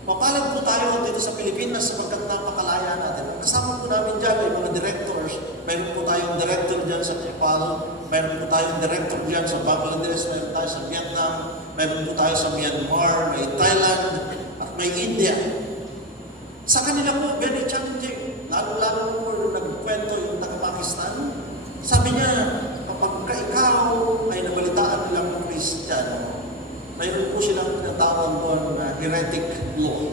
mapalad po tayo dito sa Pilipinas sapagkat napakalaya natin. Ang kasama po namin dyan ay mga directors. Mayroon po tayong director dyan sa Nepal, mayroon po tayong director dyan sa Bangladesh, mayroon tayo sa Vietnam, mayroon po tayo sa Myanmar, may Thailand, at may India. Sa kanila po, very challenging. Lalo-lalo po nung nagkwento yung taga-Pakistan. Sabi niya, kapag ikaw ay nabalitaan nilang ng Kristiyano, mayroon po silang tinatawag doon na heretic law.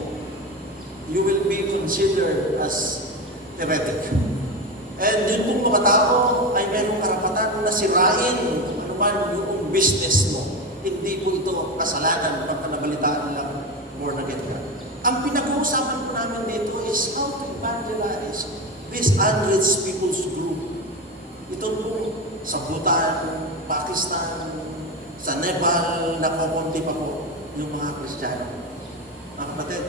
You will be considered as heretic. And yun pong mga tao ay mayroong karapatan na sirain ano man yung business mo. Hindi po ito kasalanan pagka nabalitaan nilang born again ka. Ang pinag-uusapan po namin dito is how to evangelize this unreached people's group. Ito po sa Bhutan, Pakistan, sa Nepal, nakakunti pa po yung mga Kristiyano. Mga kapatid,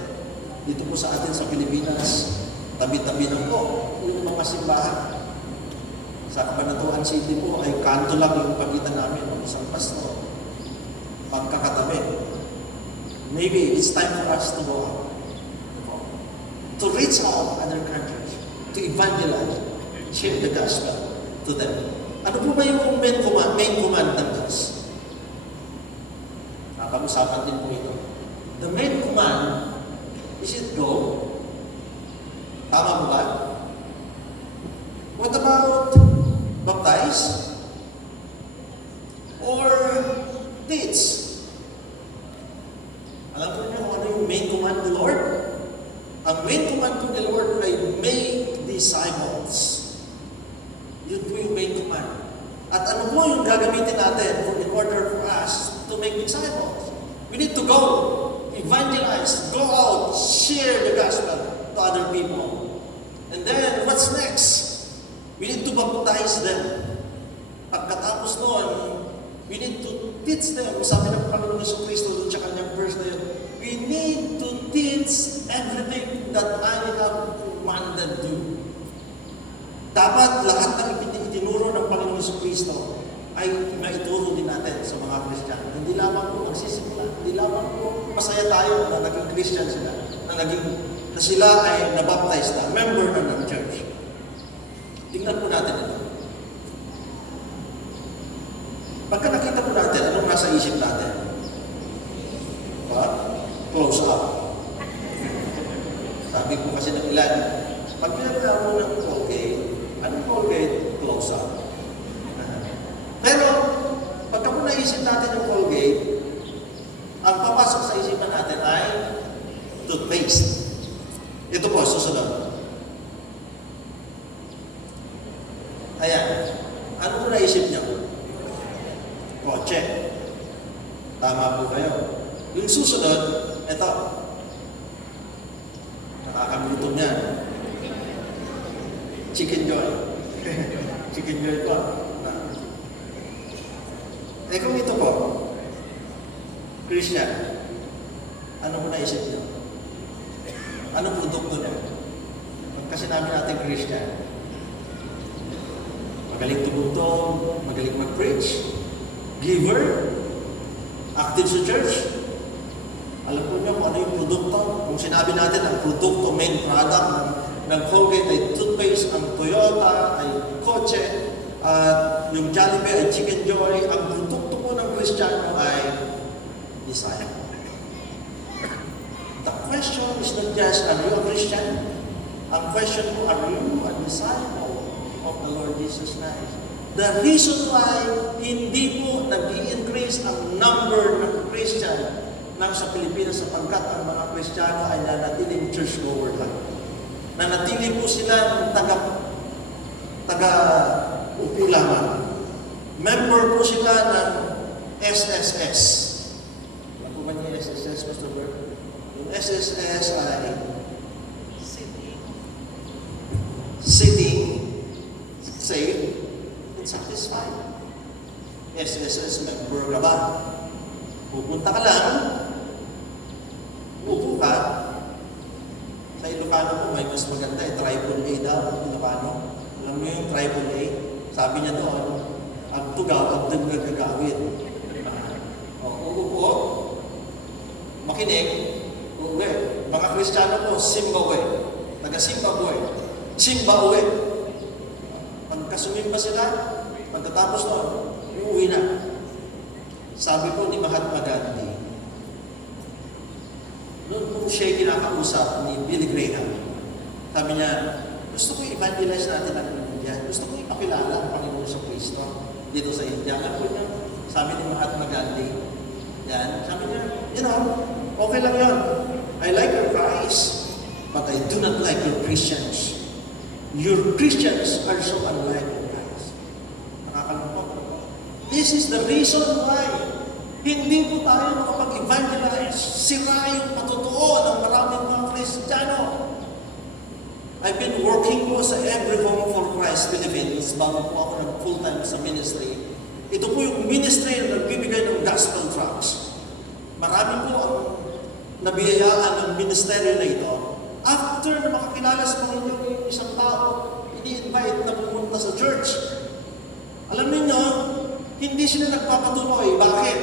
dito po sa atin sa Pilipinas, tabi-tabi lang po yung mga simbahan. Sa Cabanatuan City po ay kanto lang yung pagitan namin ng isang pastor. Pagkakatabi. Maybe it's time for us to go out. To reach out other countries. To evangelize. Share the gospel to them. Ano po ba yung main command ng Diyos? Pag-usapan din po ito. The main command, is it go? Tama mo ba? What about baptize? Or teach? Alam po niyo kung ano yung main command ng Lord? Ang main command po ng Lord ay make disciples. Yun po yung main command. At ano po yung gagamitin natin in order for us to make disciples? We need to go, evangelize, go out, share the gospel to other people. And then, what's next? We need to baptize them. Pagkatapos noon, we need to teach them. Sabi ng Panginoon Yesu Cristo doon sa kanyang verse na yun, we need to teach everything that I have commanded you. Dapat lahat ng itinuro ng Panginoon Yesu Cristo ay maituro din natin sa mga Kristiyano. Hindi lamang po magsisimula, hindi lamang po masaya tayo na naging Christian sila, na sila ay nabaptize na, member na ng church. Tingnan po natin ito. Pagka nakita po natin, anong nasa isip natin? Diba? Close up. Sabi po kasi ng ilan, pag pinagawa mo ng Colgate, anong Colgate? Close up. Pero, pagka po naisip natin yung Colgate, ang papasok sa isipan natin ay toothpaste. Ito po, susunod. Ayan. Ano po naisip niyo? Kotse. Tama po kayo. Yung susunod, ito. Nakakagutom niya. Chicken Joy. Chicken Joy po. Eh kung ito po, Christian, ano mo naisip niyo? Anong produkto niya? Pagka sinabi natin Christian, magaling tumutong, magaling mag-preach, giver, active sa church. Alam po niyo kung ano yung produkto? Kung sinabi natin ang produkto, main product ng Colgate ay toothpaste, ang Toyota ay kotse, at yung Jollibee ay Chicken Joy, ang produkto po ng Kristiyano ay disciple. The question is not just, are you a Christian? Ang question po, are you a disciple of the Lord Jesus Christ? The reason why hindi po nag-i-increase ang number ng Christian ng sa Pilipinas sapagkat ang mga Kristiyano ay nanatiling church-goer lang. Nanatili po sila taga-upo lamang. Member po sila ng SSS. Ano po ba niya SSS, Pastor Bert? Yung SSS ay sitting, saved, and satisfied. SSS member ka ba? Pupunta ka lang, upo ka. Sa Ilocano po, may mas maganda triple A daw, Ilocano. Alam mo yung triple A? Sabi niya doon, ang tugaw, ang gagawin. Uupo, makinig, uuwi. Mga Kristiyano po, Zimbabwe. Taga-Zimbabwe. Zimbabwe. Pagkasumimba sila, pagkatapos noon, uuwi na. Sabi po ni Mahatma Gandhi, noon po siya kinakausap ni Billy Graham, sabi niya, gusto ko i-evangelize natin ang India. Gusto ko ipakilala ang Panginoon sa Kristo dito sa India. Alam po niya, sabi ni Mahatma Gandhi, yan, sabi niya, you know, okay lang yun. I like your Christ, but I do not like your Christians. Your Christians are so unlike your Christ. Nakakalungkot. This is the reason why hindi po tayo makapag-evangelize. Sira yung patotoo ng maraming mga Kristiyano. I've been working po sa Every Home for Christ Philippines bago po ako nag-full-time sa ministry. Ito po yung ministry na nagbibigay ng gospel tracts. Marami po ang nabiyayaan ng ministeryo na ito. After na makakilala sa Panginoon yung isang tao, ini-invite na pumunta sa church. Alam niyo, hindi sila nagpapatuloy. Bakit?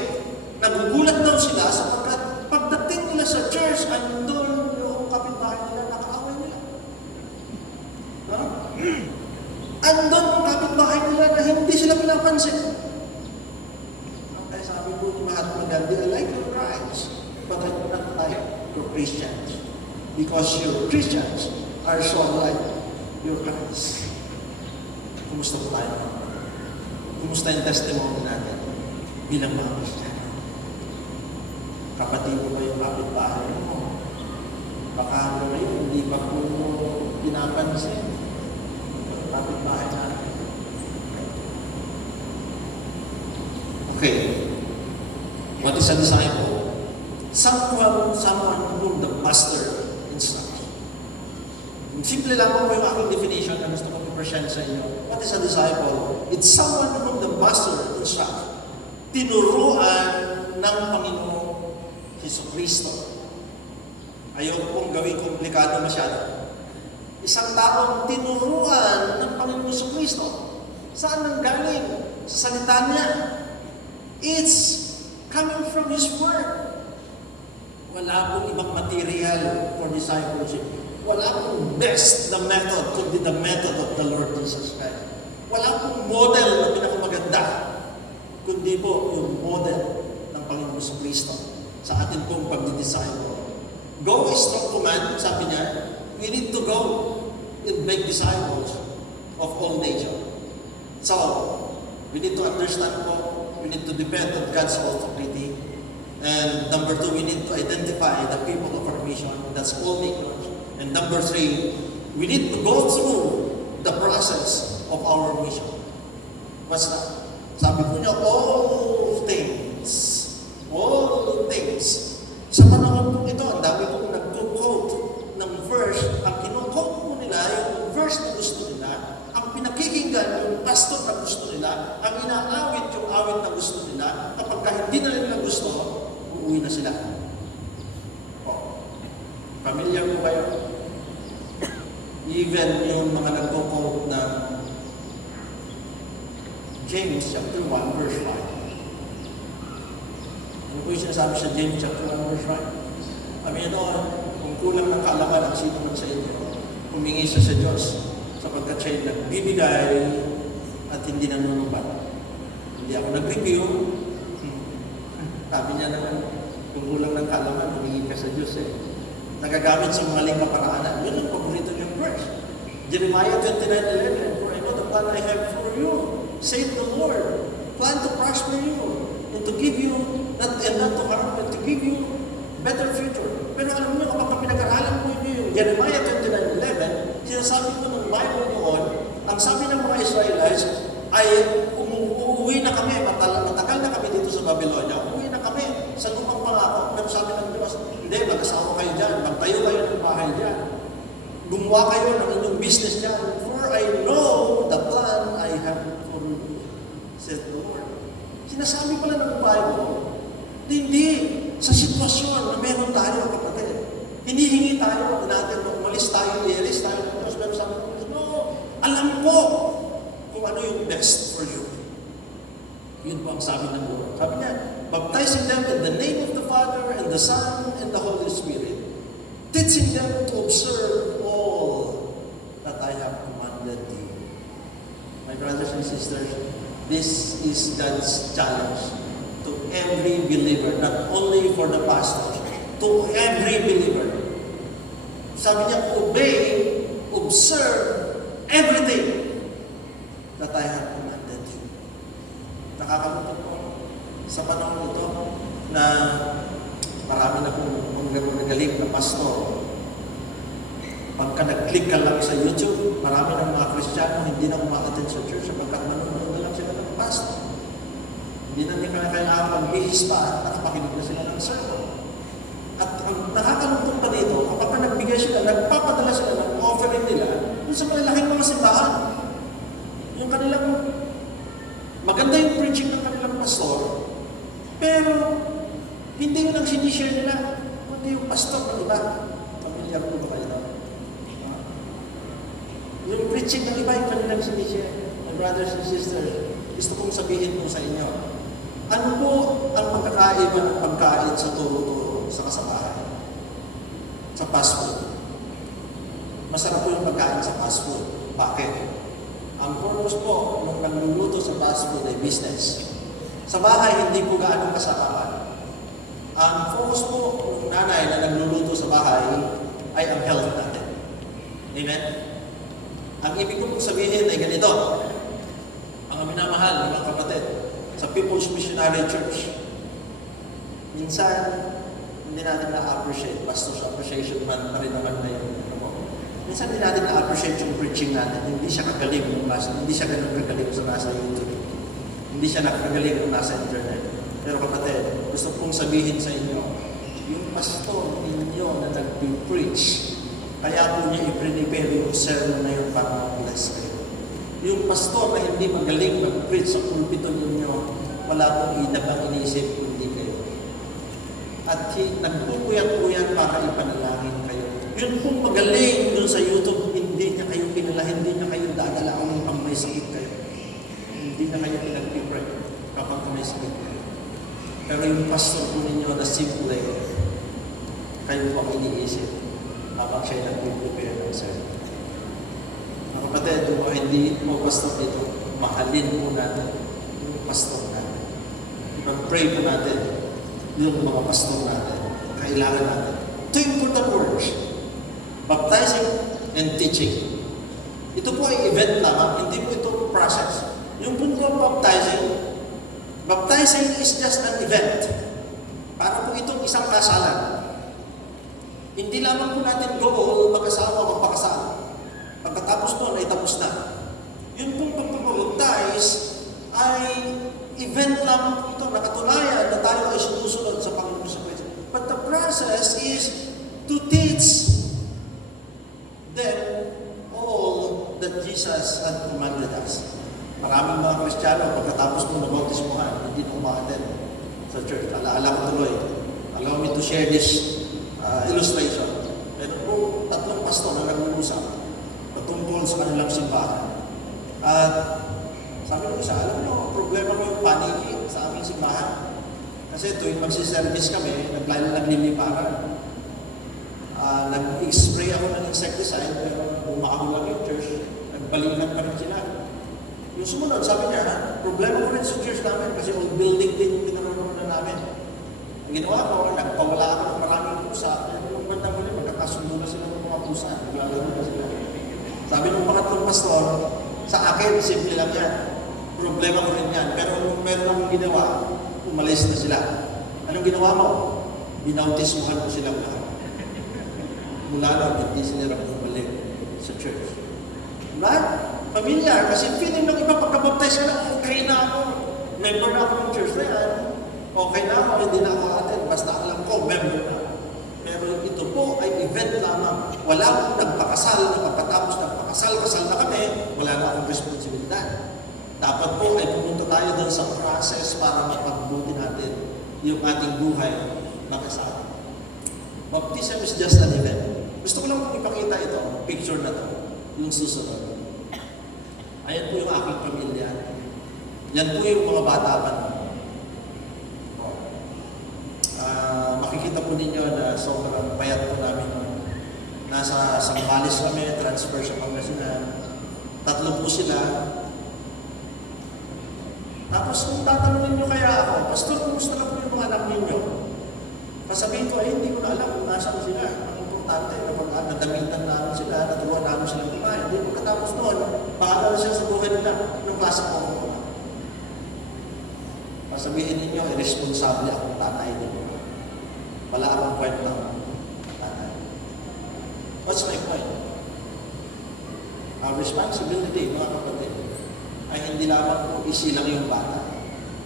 Nagugulat daw sila sapagkat pagdating nila sa church, andun yung kapitbahay nila, nakaaway nila. Huh? Andun yung kapitbahay nila na hindi sila pinapansin. Kaya sabi po ni Mahatma Gandhi, I like your Christ, but I do not like your Christians. Because your Christians are so unlike your Christ. Kumusta po tayo? Kumusta yung testimony natin bilang mga Christian? Kapatid mo ba yung kapitbahay mo? Baka ngayon, hindi pa po pinapansin yung kapitbahay natin. Okay. What is a disciple? Someone whom the master instructs. Simple lang po yung aking definition na gusto ko i-present sa inyo. What is a disciple? It's someone whom the master instructs. Tinuruan ng Panginoong Jesucristo. Ayaw pong gawing komplikado masyado. Isang taong tinuruan ng Panginoong Jesucristo. Saan nang galing? Sa salita niya. It's coming from His Word. Wala pong ibang material for discipleship. Wala pong best na method, kundi the method of the Lord Jesus Christ. Wala pong model na pinakamaganda, kundi po yung model ng Panginoon Jesucristo sa atin pong pagdidisciple. Go is strong command, sabi niya, we need to go and make disciples of all nations. So, we need to understand po, we need to depend on God's authority. And number 2, we need to identify the people of our mission. That's all makers. And number 3, we need to go through the process of our mission. What's that? Sabi po niya, all things. Sa panahon po ito, ang dami pong nag-quote ng verse. Ang kino-quote po nila, yung verse na gusto nila. Ang pinakikinggan, yung pastor na gusto nila. Ang inaawit, yung awit na gusto nila. Kapag hindi na nila gusto, uuwi na sila. Familiar mo ba yun? Even yung mga nagko-quote ng James chapter 1 verse 5. Ano po yung sinasabi sa James chapter 1 verse 5? Sabi niya doon, kung kulang ng kaalaman ang sino man sa inyo, humingi siya sa Diyos sapagkat siya'y nagbibigay at hindi nanunumbat. Hindi ako nag-review. Sabi niya naman, kung kulang ng kaalaman, humingi ka sa Diyos nagagamit sa maling kaparaanan. Yun ang paborito niyang verse. Jeremiah 29:11, for I know the plan I have for you, saith the Lord, plan to prosper you, and to give you, not to harm, but to give you better future. Pero alam niyo, kapag pinag-aralan po niyo yung Jeremiah 29:11, sinasabi po ng Bible noon, ang sabi ng mga Israelites, ay uuwi na kami, matagal na kami dito sa Babylonia, uuwi na kami sa lupang pangako. Pero sabi ng Diyos, hindi, mag-asawa kayo dyan, magtayo kayo ng bahay dyan. Gumawa kayo ng inyong business dyan. For I know the plan I have for you, said the Lord. Sinasabi pala ng Bible, hindi sa sitwasyon na meron tayo, kapatid. Hinihingi tayo natin, umalis tayo, i-alis tayo ng Diyos. Pero sabi ng Diyos, no, alam ko kung ano yung best for you. Yun po ang sabi ng Lord. Sabi niya, baptizing them in the name of the Father, and the Son, and the teaching them to observe all that I have commanded thee. My brothers and sisters, this is God's challenge to every believer, not only for the pastors, to every believer. Sabi niya, obey, observe everything that I have commanded you. Nakakalungkot po sa panahon ito na marami na pong magagaling na pastor. Pagka nag-click ka lang sa YouTube, marami ng mga Kristiyano hindi na umaattend sa church sapagkat manonood na lang sila ng pastor. Hindi na nila kailangan magbihis pa, nakapakinig na sila ng sermon. At ang nakakalungkot pa dito, kapag nagbigay sila, nagpapadala sila ng offering nila dun sa malalaking mga simbahan. Yung kanilang, maganda yung preaching ng kanilang pastor, pero hindi yun ang sinishare nila, kundi yung pastor ng iba. Familiar po ba kayo? Yung preaching ng iba yung kanilang sinishare. My brothers and sisters, gusto kong sabihin po sa inyo, ano po ang pagkakaiba ng pagkain sa turo-turo sa kasabahay? Sa fast food. Masarap po yung pagkain sa fast food. Bakit? Ang purpose po nung nagluluto sa fast food ay business. Sa bahay, hindi po gaano kasarapan. Ang focus po ng nanay na nagluluto sa bahay ay ang health natin. Amen? Ang ibig ko pong sabihin ay ganito. Ang minamahal ng mga kapatid sa People's Missionary Church, minsan hindi natin na-appreciate, Pastor's Appreciation Month pa rin naman na yun. Minsan hindi natin na-appreciate yung preaching natin. Hindi siya kagaling ng nasa, hindi siya ganun kagaling sa nasa YouTube. Hindi siya nakagaling ng nasa internet. Pero kapatid, gusto kong sabihin sa inyo, yung pastor ninyo na nag-preach, kaya po niya i-prepare yung sermon na yung para mag-bless kayo. Yung pastor na hindi magaling mag-preach sa pulpito ninyo, wala pong inabang inisip, hindi kayo. At nagpupuyat-puyat para ipanalangin kayo. Yun pong magaling dun sa YouTube, hindi niya kayo pinala, hindi niya kayo dadalaon pang may sakit kayo. Hindi na kayo pinag-pray kapag may sakit kayo. Pero yung pastor po ninyo na simple, kayo po ang iniisip habang siya nag-prepare ng sermon. Mga kapatid, kung hindi mo pastor dito, mahalin po natin yung pastor natin. Ipag-pray po natin yung mga pastor natin. Kailangan natin. Two important words. Baptizing and teaching. Ito po ay event lamang, hindi po ito process. Yung punto ng baptizing is just an event. Para po itong isang kasalan. Hindi lamang po natin goal, mag-asawa, magpakasal. Pagkatapos doon ay tapos na. Yun pong pagpapabaptize ay event lamang po ito. Nakatunayan na tayo ay sinusunod sa Panginoon sa Kristo. But the process is to teach them all that Jesus had commanded us. Maraming mga Kristiyano, pagkatapos mo nabautismuhan, hindi na umaattend sa church. Alaala ko tuloy. Allow me to share this illustration. Meron po tatlong pastor na nag-uusap patungkol sa kanilang simbahan. At sabi ko isa, alam nyo, problema ko yung paniki sa aming simbahan. Kasi tuwing magsiservice kami, nagliliparan. Nag-spray ako ng insecticide, pero umakaw lang yung church, nagbalikan pa rin sila. Yung sumunod, sabi niya, problema ko rin sa church namin kasi old building din yung pinaroonan namin. Ang ginawa ko, nagpawala ako ng maraming pusa, pero yung bandang huli, magkakasundo na sila ng mga pusa, naglalaro na sila. Sabi ng pangatlong pastor, sa akin, simple lang yan. Problema ko rin yan. Pero kung meron akong ginawa, umalis na sila. Anong ginawa mo? Binautismuhan ko silang lahat. Mula na, hindi sila bumalik sa church. Diba? Familiar, kasi feeling ng iba, pagkabaptize ka na, okay na ako. Member na ako ng church na yan. Okay na ako, hindi na ako atin. Basta alam ko, member na. Pero ito po ay event lamang. Wala akong nagpakasal, nakapatapos nagpakasal na kami, wala na akong responsibilidad. Dapat po ay pumunta tayo doon sa process para mapagbuti natin yung ating buhay na kasama. Baptism is just an event. Gusto ko lang ipakita ito, picture na to, yung susunod. Ayan po yung aking pamilya. Yan po yung mga bata pa naman. Makikita po ninyo na sobrang payat po namin. nasa Sambales kami, transfer sa Pangasinan. 3 po sila. Tapos kung tatanungin nyo kaya ako, Pastor, kumusta na po yung mga anak ninyo? Kasabihin ko, hindi ko na alam kung nasaan sila. Ang importante, nadamitan namin sila, natuwa namin sila kumain. Hindi pagkatapos noon, bahala na siya sa buhay nila. Anong klase po ako? Sabihin ninyo, irresponsable akong tatay ninyo. Wala akong kwenta tatay. What's my point? Our responsibility, mga kapatid, ay hindi lamang isilang yung bata.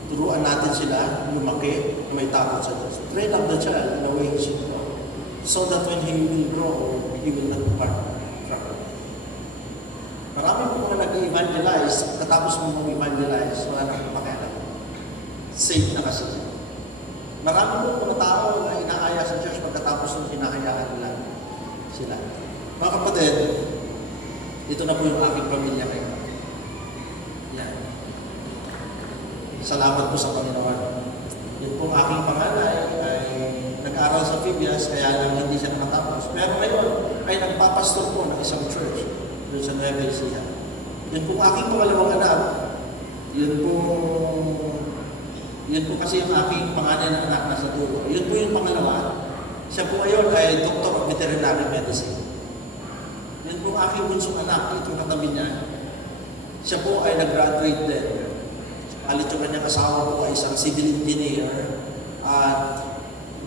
Turuan natin sila lumaki na may takot sa Diyos. Train up the child in the way he should go. So that when he will grow, he will not depart from it. Marami po mga nag-evangelize, katapos mo mag-evangelize, wala nang pakialam. Safe na kasi. Marami po mga tao na inaaya sa church pagkatapos ng hinahayaan nila sila. Mga kapatid, dito na po yung aking pamilya kayo. Yan. Salamat po sa Panginoon. Yun pong aking panganay ay nag-aral sa Phibias, kaya lang hindi siya nakatapos. Pero ngayon ay nagpapastor po ng isang church doon sa Nueva Ecija. Yun pong aking pangalawang anak. Yun po kasi yung aking panganay na anak na sa dulo. Yun po yung pangalawa. Siya po ngayon ay Doctor of Veterinary Medicine. Yun po ang aking bunsong anak, itong katabi niya. Siya po ay nag-graduate din. Halit yung kanyang asawa po ay isang civil engineer at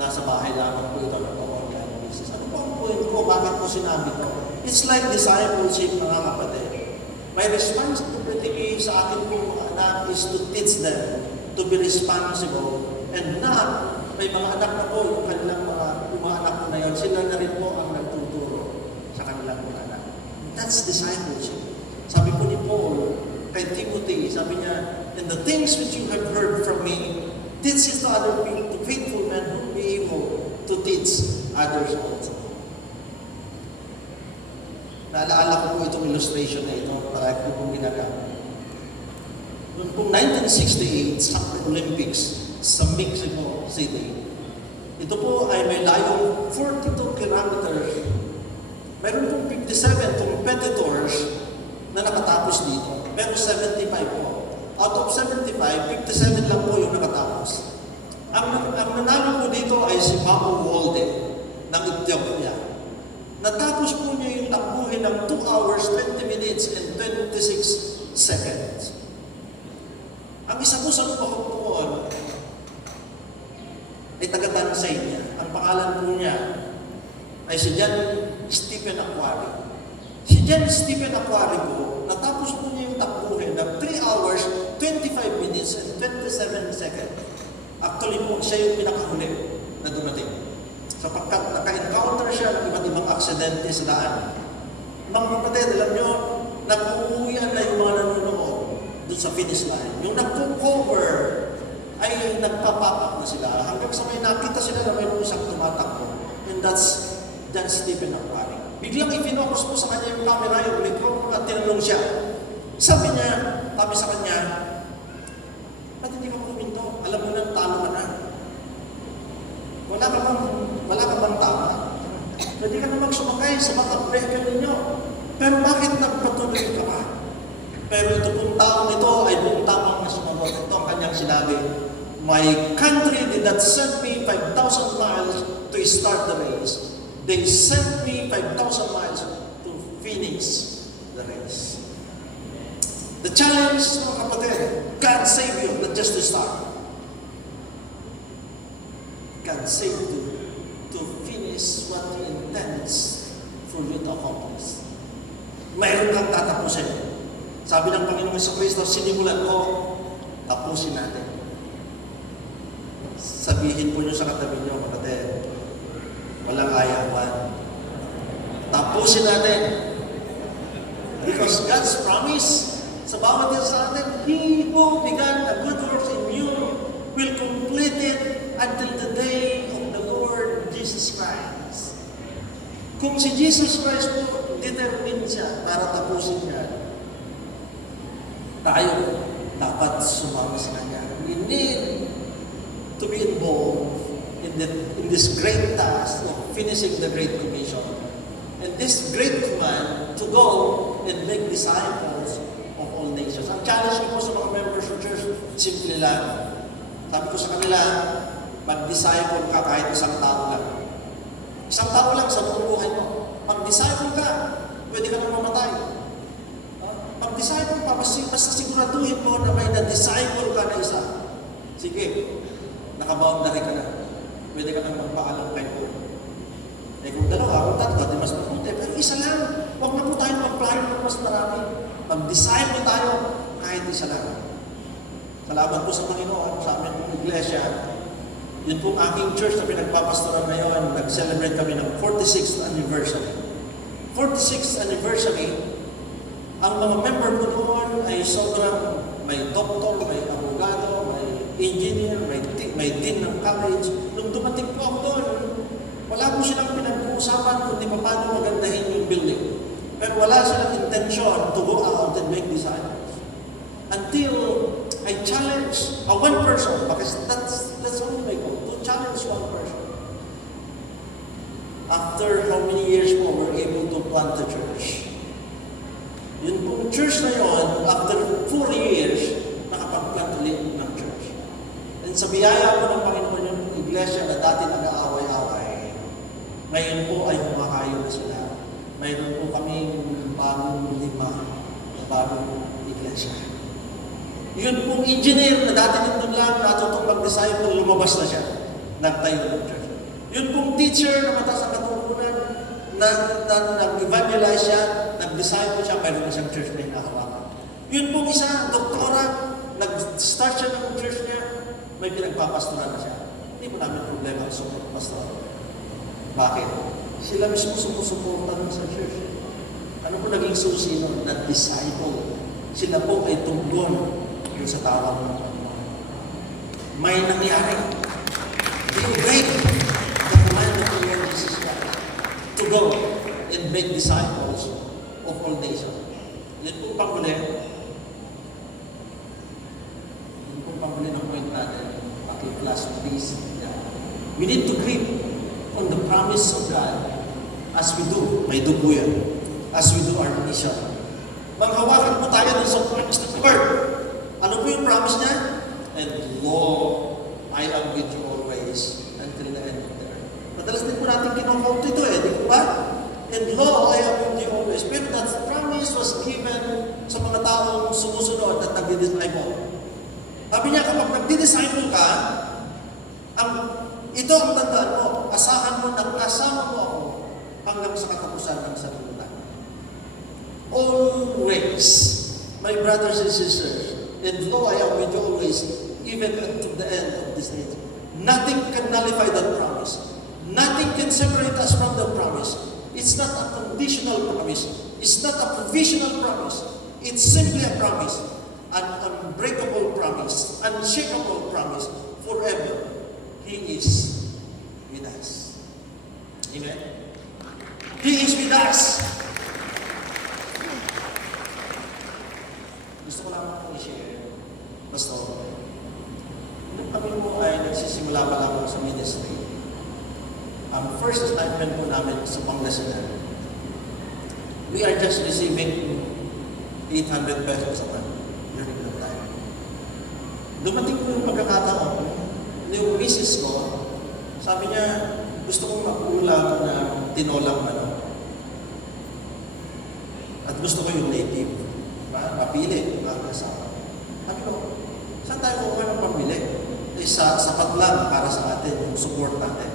nasa bahay lamang po ito ng pamilya business. Ano po ang point ko? Bakit po sinabi ko? It's like discipleship, mga kapatid. My responsibility sa akin po mga anak is to teach them to be responsible and not, may mga anak na po, yung kanilang mga anak po na yun, sila na rin po ang nagtuturo sa kanilang mga anak. That's discipleship. Sabi po ni Paul, kay Timothy, sabi niya, and the things which you have heard from me, teach it to other people, to faithful men who will be able to teach others also. Naalaala ko po itong illustration na ito, para ko pong ginagamit. Noong pong 1968, Summer Olympics sa Mexico City, ito po ay may layong 42 kilometers. Mayroon pong 57 competitors na nakatapos dito. Pero 75 po. Out of 75, 57 lang po yung nakatapos. Ang nanalo po dito ay si Mamo Walde ng Ethiopia. Natapos po niya yung takbuhin ng 2 hours, 20 minutes, and 26 seconds. Ang isa po sa lumahok doon ay taga-Tansay niya. Ang pangalan po niya ay si John Stephen Aquari. Si John Stephen Aquari po, natapos po niya yung takbuhin ng 3 hours, 25 minutes, and 27 seconds. Actually po, siya yung pinakahuli na dumating. Sapagkat naka-encounter siya ng iba't ibang aksidente sa daan. Mga kapatid, alam nyo, nag-uuwian na yung mga nanonood doon sa finish line. Yung nag-cover ay nagpapapak na sila hanggang sa may nakita sila na may isang tumatakbo. And that's Stephen Aquari. Biglang ipinocus po sa kanya yung camera, yung microphone at tinanong siya. Sabi sa kanya, ba't hindi ka kuminto? Alam mo na, talo ka na. Wala ka bang tama? Pwede ka namang sumakay sa mga breaker ninyo. Pero bakit nagpatuloy ka pa? Pero ito pong taong ito ay buong tamang na sumagot. Ito ang kanyang sinabi, my country did not send me 5,000 miles to start the race. They sent me 5,000 miles to finish the race. The challenge, mga kapatid, God save you, not just to start. God save you to finish what He intends for you to accomplish. Mayroon kang tatapusin. Sabi ng Panginoon sa Kristo, sinimulan ko, tapusin natin. Sabihin po niyo sa katabi niyo, kapatid, walang ayawan. Tapusin natin. Because God's promise sa bawat isa sa atin, He who began a good work in you will complete it until the day of the Lord Jesus Christ. Kung si Jesus Christ po, determined siya para tapusin niya, tayo dapat sumama sa Kanya. We need to be involved in this great task of finishing the Great Commission. and this great command to go and make disciples of all nations. Ang challenge ko po sa mga members ng church, simple lang. Sabi ko sa kanila, mag-disciple ka kahit isang tao lang. Isang tao lang sa buong buhay mo. Mag-disciple ka, pwede ka nang mamatay. Mag-disciple ka, basta siguraduhin mo na may na-disciple ka na isa. Sige, nakaboundary ka na. Pwede ka nang magpaalam kay Lord. Eh kung dalawa, kung tatlo, di mas mabuti. Pero isa lang, huwag na po tayo mag-plan ng mas marami. Mag-disciple tayo kahit isa lang. Salamat po sa Panginoon, sa amin pong iglesia. Yun pong aking church na pinagpapastoran ngayon, nag-celebrate kami ng 46th anniversary. 46th anniversary, ang mga member ko noon ay sobrang may doktor, may abogado, may engineer, may dean ng college. Nung dumating po ako doon, wala po silang pinag-uusapan kundi paano magandahin yung building. Pero wala silang intention to go out and make disciples. Until I challenge one person, because that's only my goal, to challenge one person. After how many years mo we're able to plant a church? Yun pong church na yun, after 4 years, nakapag-plant ulit ng church. And sa biyaya po ng Panginoon yung iglesia na dati nag-aaway-aaway, ngayon po ay humakayo na sila. Mayroon po kaming bagong 5 bagong iglesia. Yun pong engineer na dati nito lang natutong mag-disciple, lumabas na siya. Nagtayo ng church. Yun pong teacher na mataas ang katutunan, nag-evangelize siya, nag-disciple siya, mayroon na siyang church na hinahawakan. Yun pong isa, doktora, nag-start siya ng church niya, may pinagpapastoran na siya. Hindi po namin problema ang support pastor. Bakit? Sila mismo sumusuportan sa church. Ano po naging susi nun? Nag-disciple. Sila po ay tunggon yung sa tawag ng Panginoon. May nangyari. They obeyed the command of the Lord Jesus Christ to go and make disciples of all nations. Yan po panghuli. Yan po panghuli ng point natin. Paki-class, please. Yeah. We need to grip on the promise of God as we do. May do po yan. As we do our mission. Maghawakan po tayo dun sa promise of the Lord. Ano po yung promise niya? And lo, I am with you always until the end of the earth. Madalas din po natin kinukount ito di ba? And lo, I am with you always. Pero that promise was given sa mga taong sumusunod at nagdi-disciple. Sabi niya, kapag nagdi-disciple ka, ito ang tandaan mo, asahan mo na kasama mo ako hanggang sa katapusan ng sanlibutan. Always, my brothers and sisters, and lo, I am with you always, even unto the end of this age. Nothing can nullify that promise. Nothing can separate us from that promise. It's not a conditional promise. It's not a provisional promise. It's simply a promise. An unbreakable promise. Unshakable promise. Forever. He is with us. Amen? He is with us. Gusto ko lang po i-share. Pastor, nung kami mo ay nagsisimula pa lang sa ministry, ang first assignment po namin sa Pangasinan, we are just receiving 800 pesos a month during that time. Dumating po yung pagkakataon, yung misis ko, sabi niya, gusto kong mag-ulam ng tinolang manok. At gusto ko yung native. Mapili, mga kasama. Sabi ko, saan tayo kukuha ng pambili? Sapat lang para sa atin, yung support natin.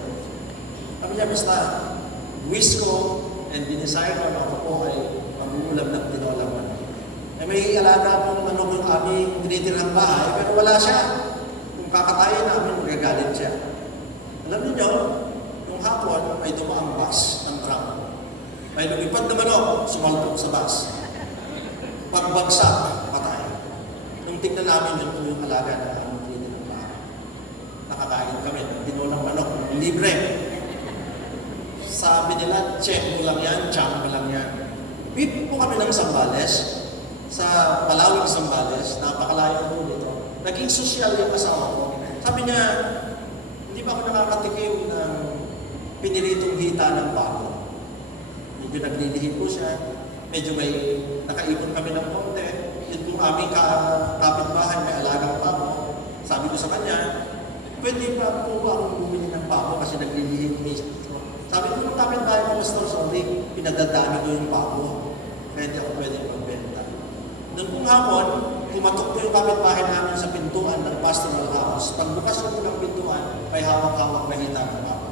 Sabi niya, basta, wish ko and dinesire ko na ako po ay mag-uulam ng tinolang manok. May alaga akong manok yung aming tinitirang bahay, pero wala siya. Kung kakatayin namin, magagalit siya. Alam niyo, yung hapon, may dumaang bus ng truck. May lumipad na manok, sumalpok sa bus. Pagbagsak, patay. Nung tignan namin yung alaga na aming tinitirang bahay, nakakain kami ng tinolang manok, libre. Sabi nila, check mo lang yan, chunk mo lang yan. Bip po kami ng Zambales, sa Palawig Zambales, napakalayo po dito. Naging sosyal yung asawa ko. Sabi niya, hindi ba ako nakakatikim ng piniritong hita ng bako? medyo naglilihim po siya, medyo may nakaipon kami ng konti. Yun kung aming kapitbahay, may alagang pabo. Sabi ko sa kanya, pwede pa po ba akong bumili ng pabo kasi naglilihim mismo. Sabi ko, nung kapitbahay ko, Pastor, sorry, pinadadami ko yung pabo. Kaya hindi ako pwede magbenta. Noong kung hapon, kumatok po yung kapitbahay namin sa pintuan ng pastoral house. Pagbukas ko po ng pintuan, may hawak-hawak na hita ng pabo.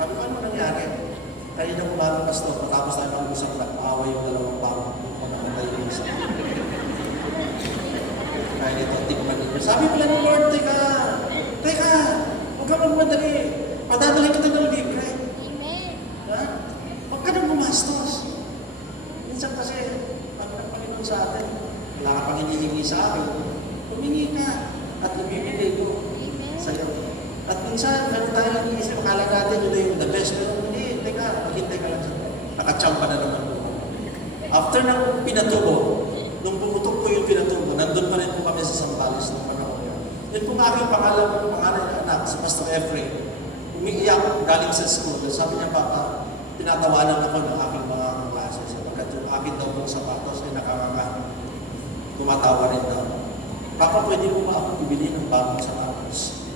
Sabi ko, ano nangyari? Kaya na kumalang, Pastor, matapos tayo mag-usap, nag-away yung dalawang pabo kung namatay yung isa. Kaya ito, tignan ninyo. Sabi pala ni Lord, teka, huwag ka magmadali. Padadali kita ng libre. Amen. Ha? Huwag ka nang gumastos. Minsan kasi, pag nagpanginoon sa atin, wala ka pang hinihingi sa akin, humingi ka at ibibigay ko sa iyo. At minsan, meron tayo nag-iisip, akala natin yun na yung the best, pero hindi, teka, maghintay ka lang sa ito. Nakachamba na naman po. After ng pinatubo, nung pumutok po yung pinatubo, nandun pa rin po kami sa Sambales ng panahon yun. Yun po aking pangalan ng anak, si Pastor Efrain. Umiiyak galing sa school. Sabi niya, Papa, tinatawanan ako ng aking mga klase. Sapagkat yung akin daw pong sapatos ay nakakanga. Tumatawa rin daw. Papa, pwede mo ba ako bibili ng bagong sapatos?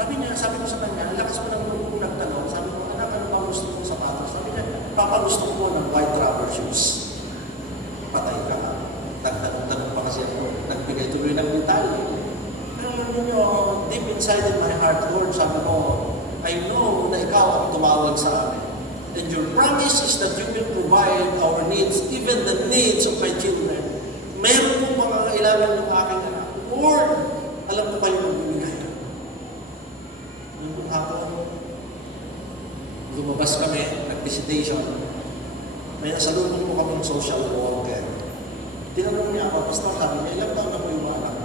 Sabi ko sa kanya, ang lakas mo ng kung nagtanong. Sabi ko, anak, ano ba gusto mong sapatos? Sabi niya, Papa, gusto ko ng white rubber shoes. Patay ka. Nagtanong pa kasi ako. Nagbigay tuloy ng detalye. Pero alam niyo, deep inside in my heart, Lord, sabi ko, I know na ikaw ang tumawag sa amin. And your promise is that you will provide our needs, even the needs of my children. Meron pong mga kailangan ng aking anak. Lord, alam ko kayo magbibigay. Nung hapon, lumabas kami, nag-visitation. May nasalubong po kami ng social worker. Tinanong niya ako, Pastor, sabi niya, ilang taon na po yung anak?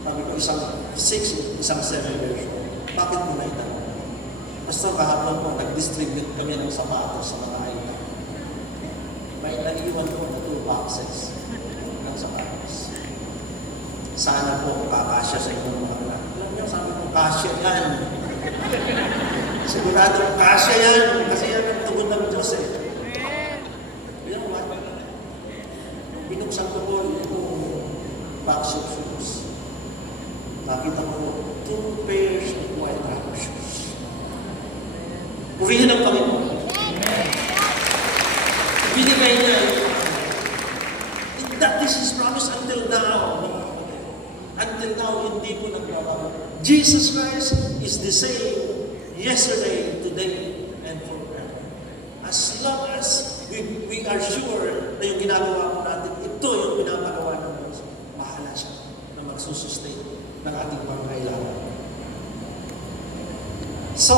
Sabi ko, isang 6, isang 7 years old. Bakit mo na itanong? Pastor, kahapon po, nag-distribute kami ng sapatos sa mga item. May naiiwan po na 2 boxes ng sapatos. Sana po kakasya sa inyong mga anak. Alam niyo, sabi ko, kasya yan. Sigurado, kasya yan. Kasi yan ang tugon ng Diyos eh. You know what? Binuksan ko po yung box of shoes. Nakita ko po, 2 pairs of white rubber shoes. Purihin ang Panginoon. Binigay niya. That is His promise until now. Until now, hindi po nagbabago. Jesus Christ is the same yesterday, today, and forever. As long as we are sure na yung ginagawa po natin, ito yung pinapagawa ng Diyos. Bahala siya na magsusustain ng ating pangkailangan. So,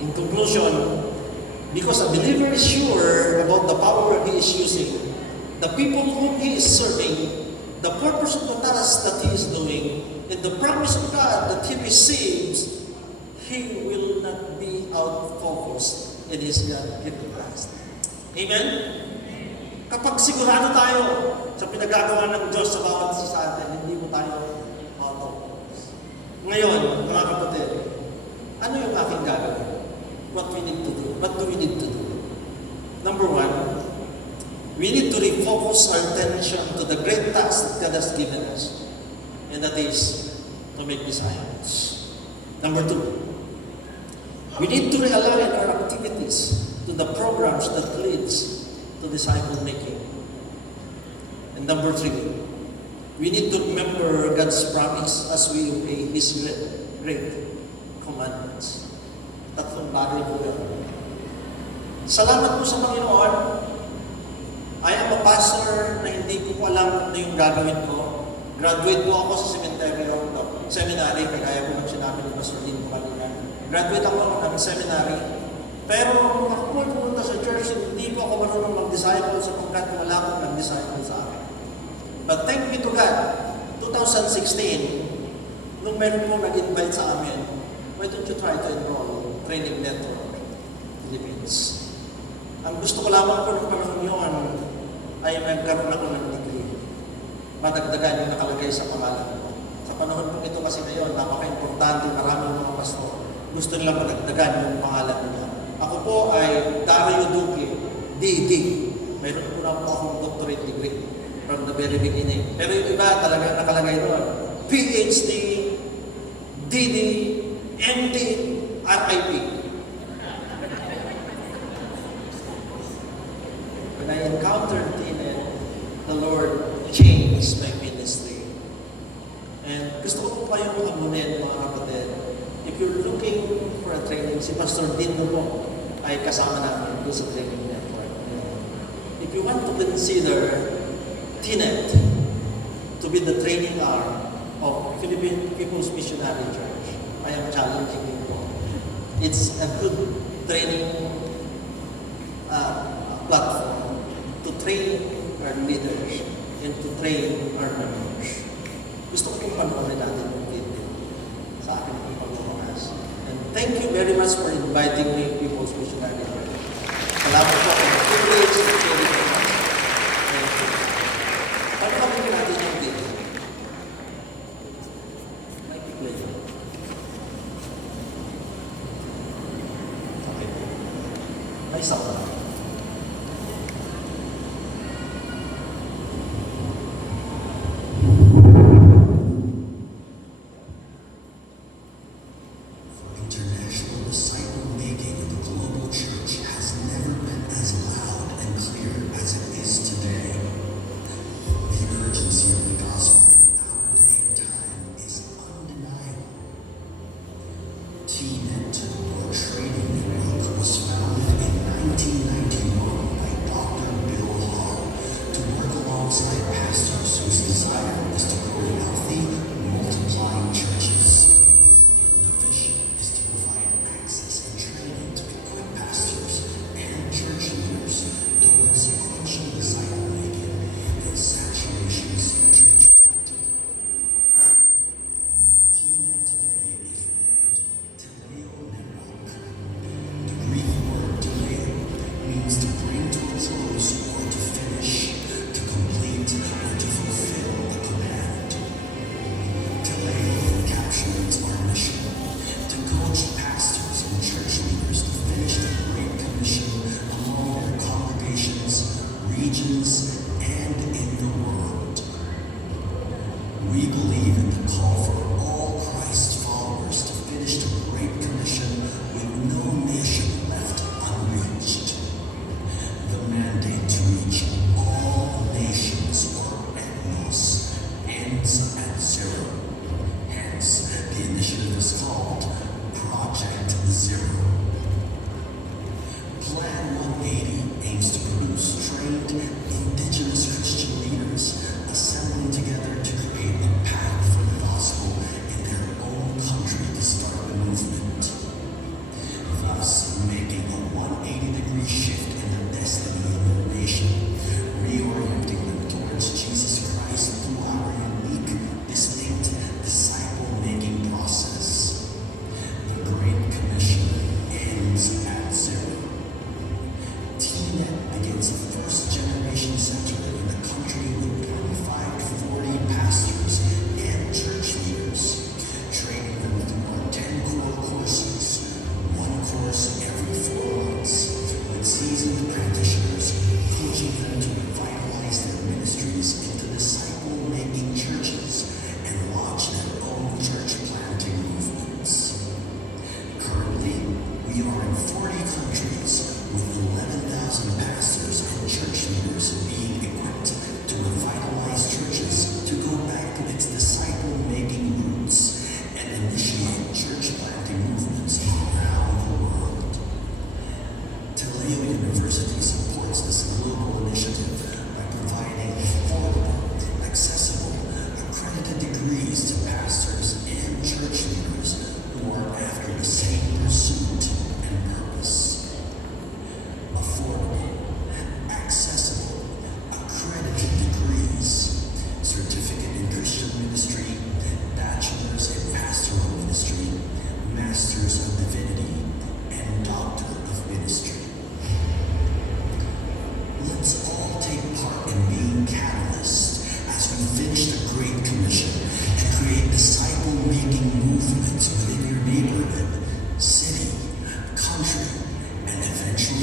in conclusion, because a believer is sure about the power he is using, the people whom he is serving, the purpose of the task that he is doing, and the promise of God that he receives, he will not be out of focus in his God-given task. Amen? Kapag sigurado tayo sa pinagagawa ng Diyos sa bawat isa sa atin, hindi mo tayo out of focus. Ngayon, mga kapatid, ano yung aking gagawin? What we need to do? What do we need to do? Number 1, we need to refocus our attention to the great task that God has given us. And that is to make disciples. Number 2, we need to realign our activities to the programs that leads to disciple making. And number 3, we need to remember God's promise as we obey His great commandments. 3 bagay po yan. Salamat po sa Panginoon. I am a pastor na hindi ko alam ano yung gagawin ko. Graduate po ako sa seminary, kaya po sinabi ni Pastor Dean po kanina. Graduate ako ng seminary. Pero ako po pumunta sa church, hindi po ako marunong mag-disciple sapagkat wala akong nag-disciple sa akin. But thank be to God, 2016, nung meron po nag-invite sa amin, why don't you try to enroll Training Network Philippines? Ang gusto ko lamang po ng panahon yun ay magkaroon ako ng degree. Madagdagan yung nakalagay sa pangalan ko. Sa panahon po ito kasi ngayon, napaka-importante, maraming mga pastor. Gusto nilang madagdagan yung pangalan nila. Ako po ay kay Dario Duque, DD. Mayroon po na po akong doctorate degree from the very beginning. Pero yung iba talaga nakalagay doon. PhD, DD, MD, RIP. When I encountered Tinet, the Lord changed my ministry. And gusto ko po kayong amunin, mga kapatid. If you're looking for a training, si Pastor Dino po ay kasama namin doon sa training network. If you want to consider TNET to be the training arm of Philippine People's Missionary Church, I am challenging you po. It's a good training platform to train our leaders and to train our members. Gusto ko pong panoorin natin yung video sa akin pong pagmamakas. And thank you very much for inviting me, People's Missionary Church. Salamat po for the privilege to share with you. Thank you. Panoorin natin yung video. May play. Okay. May sound. International disciple-making in the global church has never been as loud and clear as it is today. The urgency of the gospel in our day and time is undeniable. TNET, or Training Network, was founded in 1990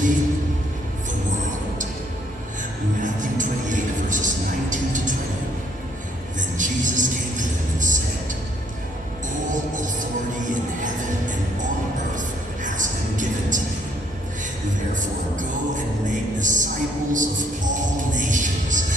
especially the world. Matthew 28, verses 19 to 20. Then Jesus came to them and said, all authority in heaven and on earth has been given to me. Therefore go and make disciples of all nations,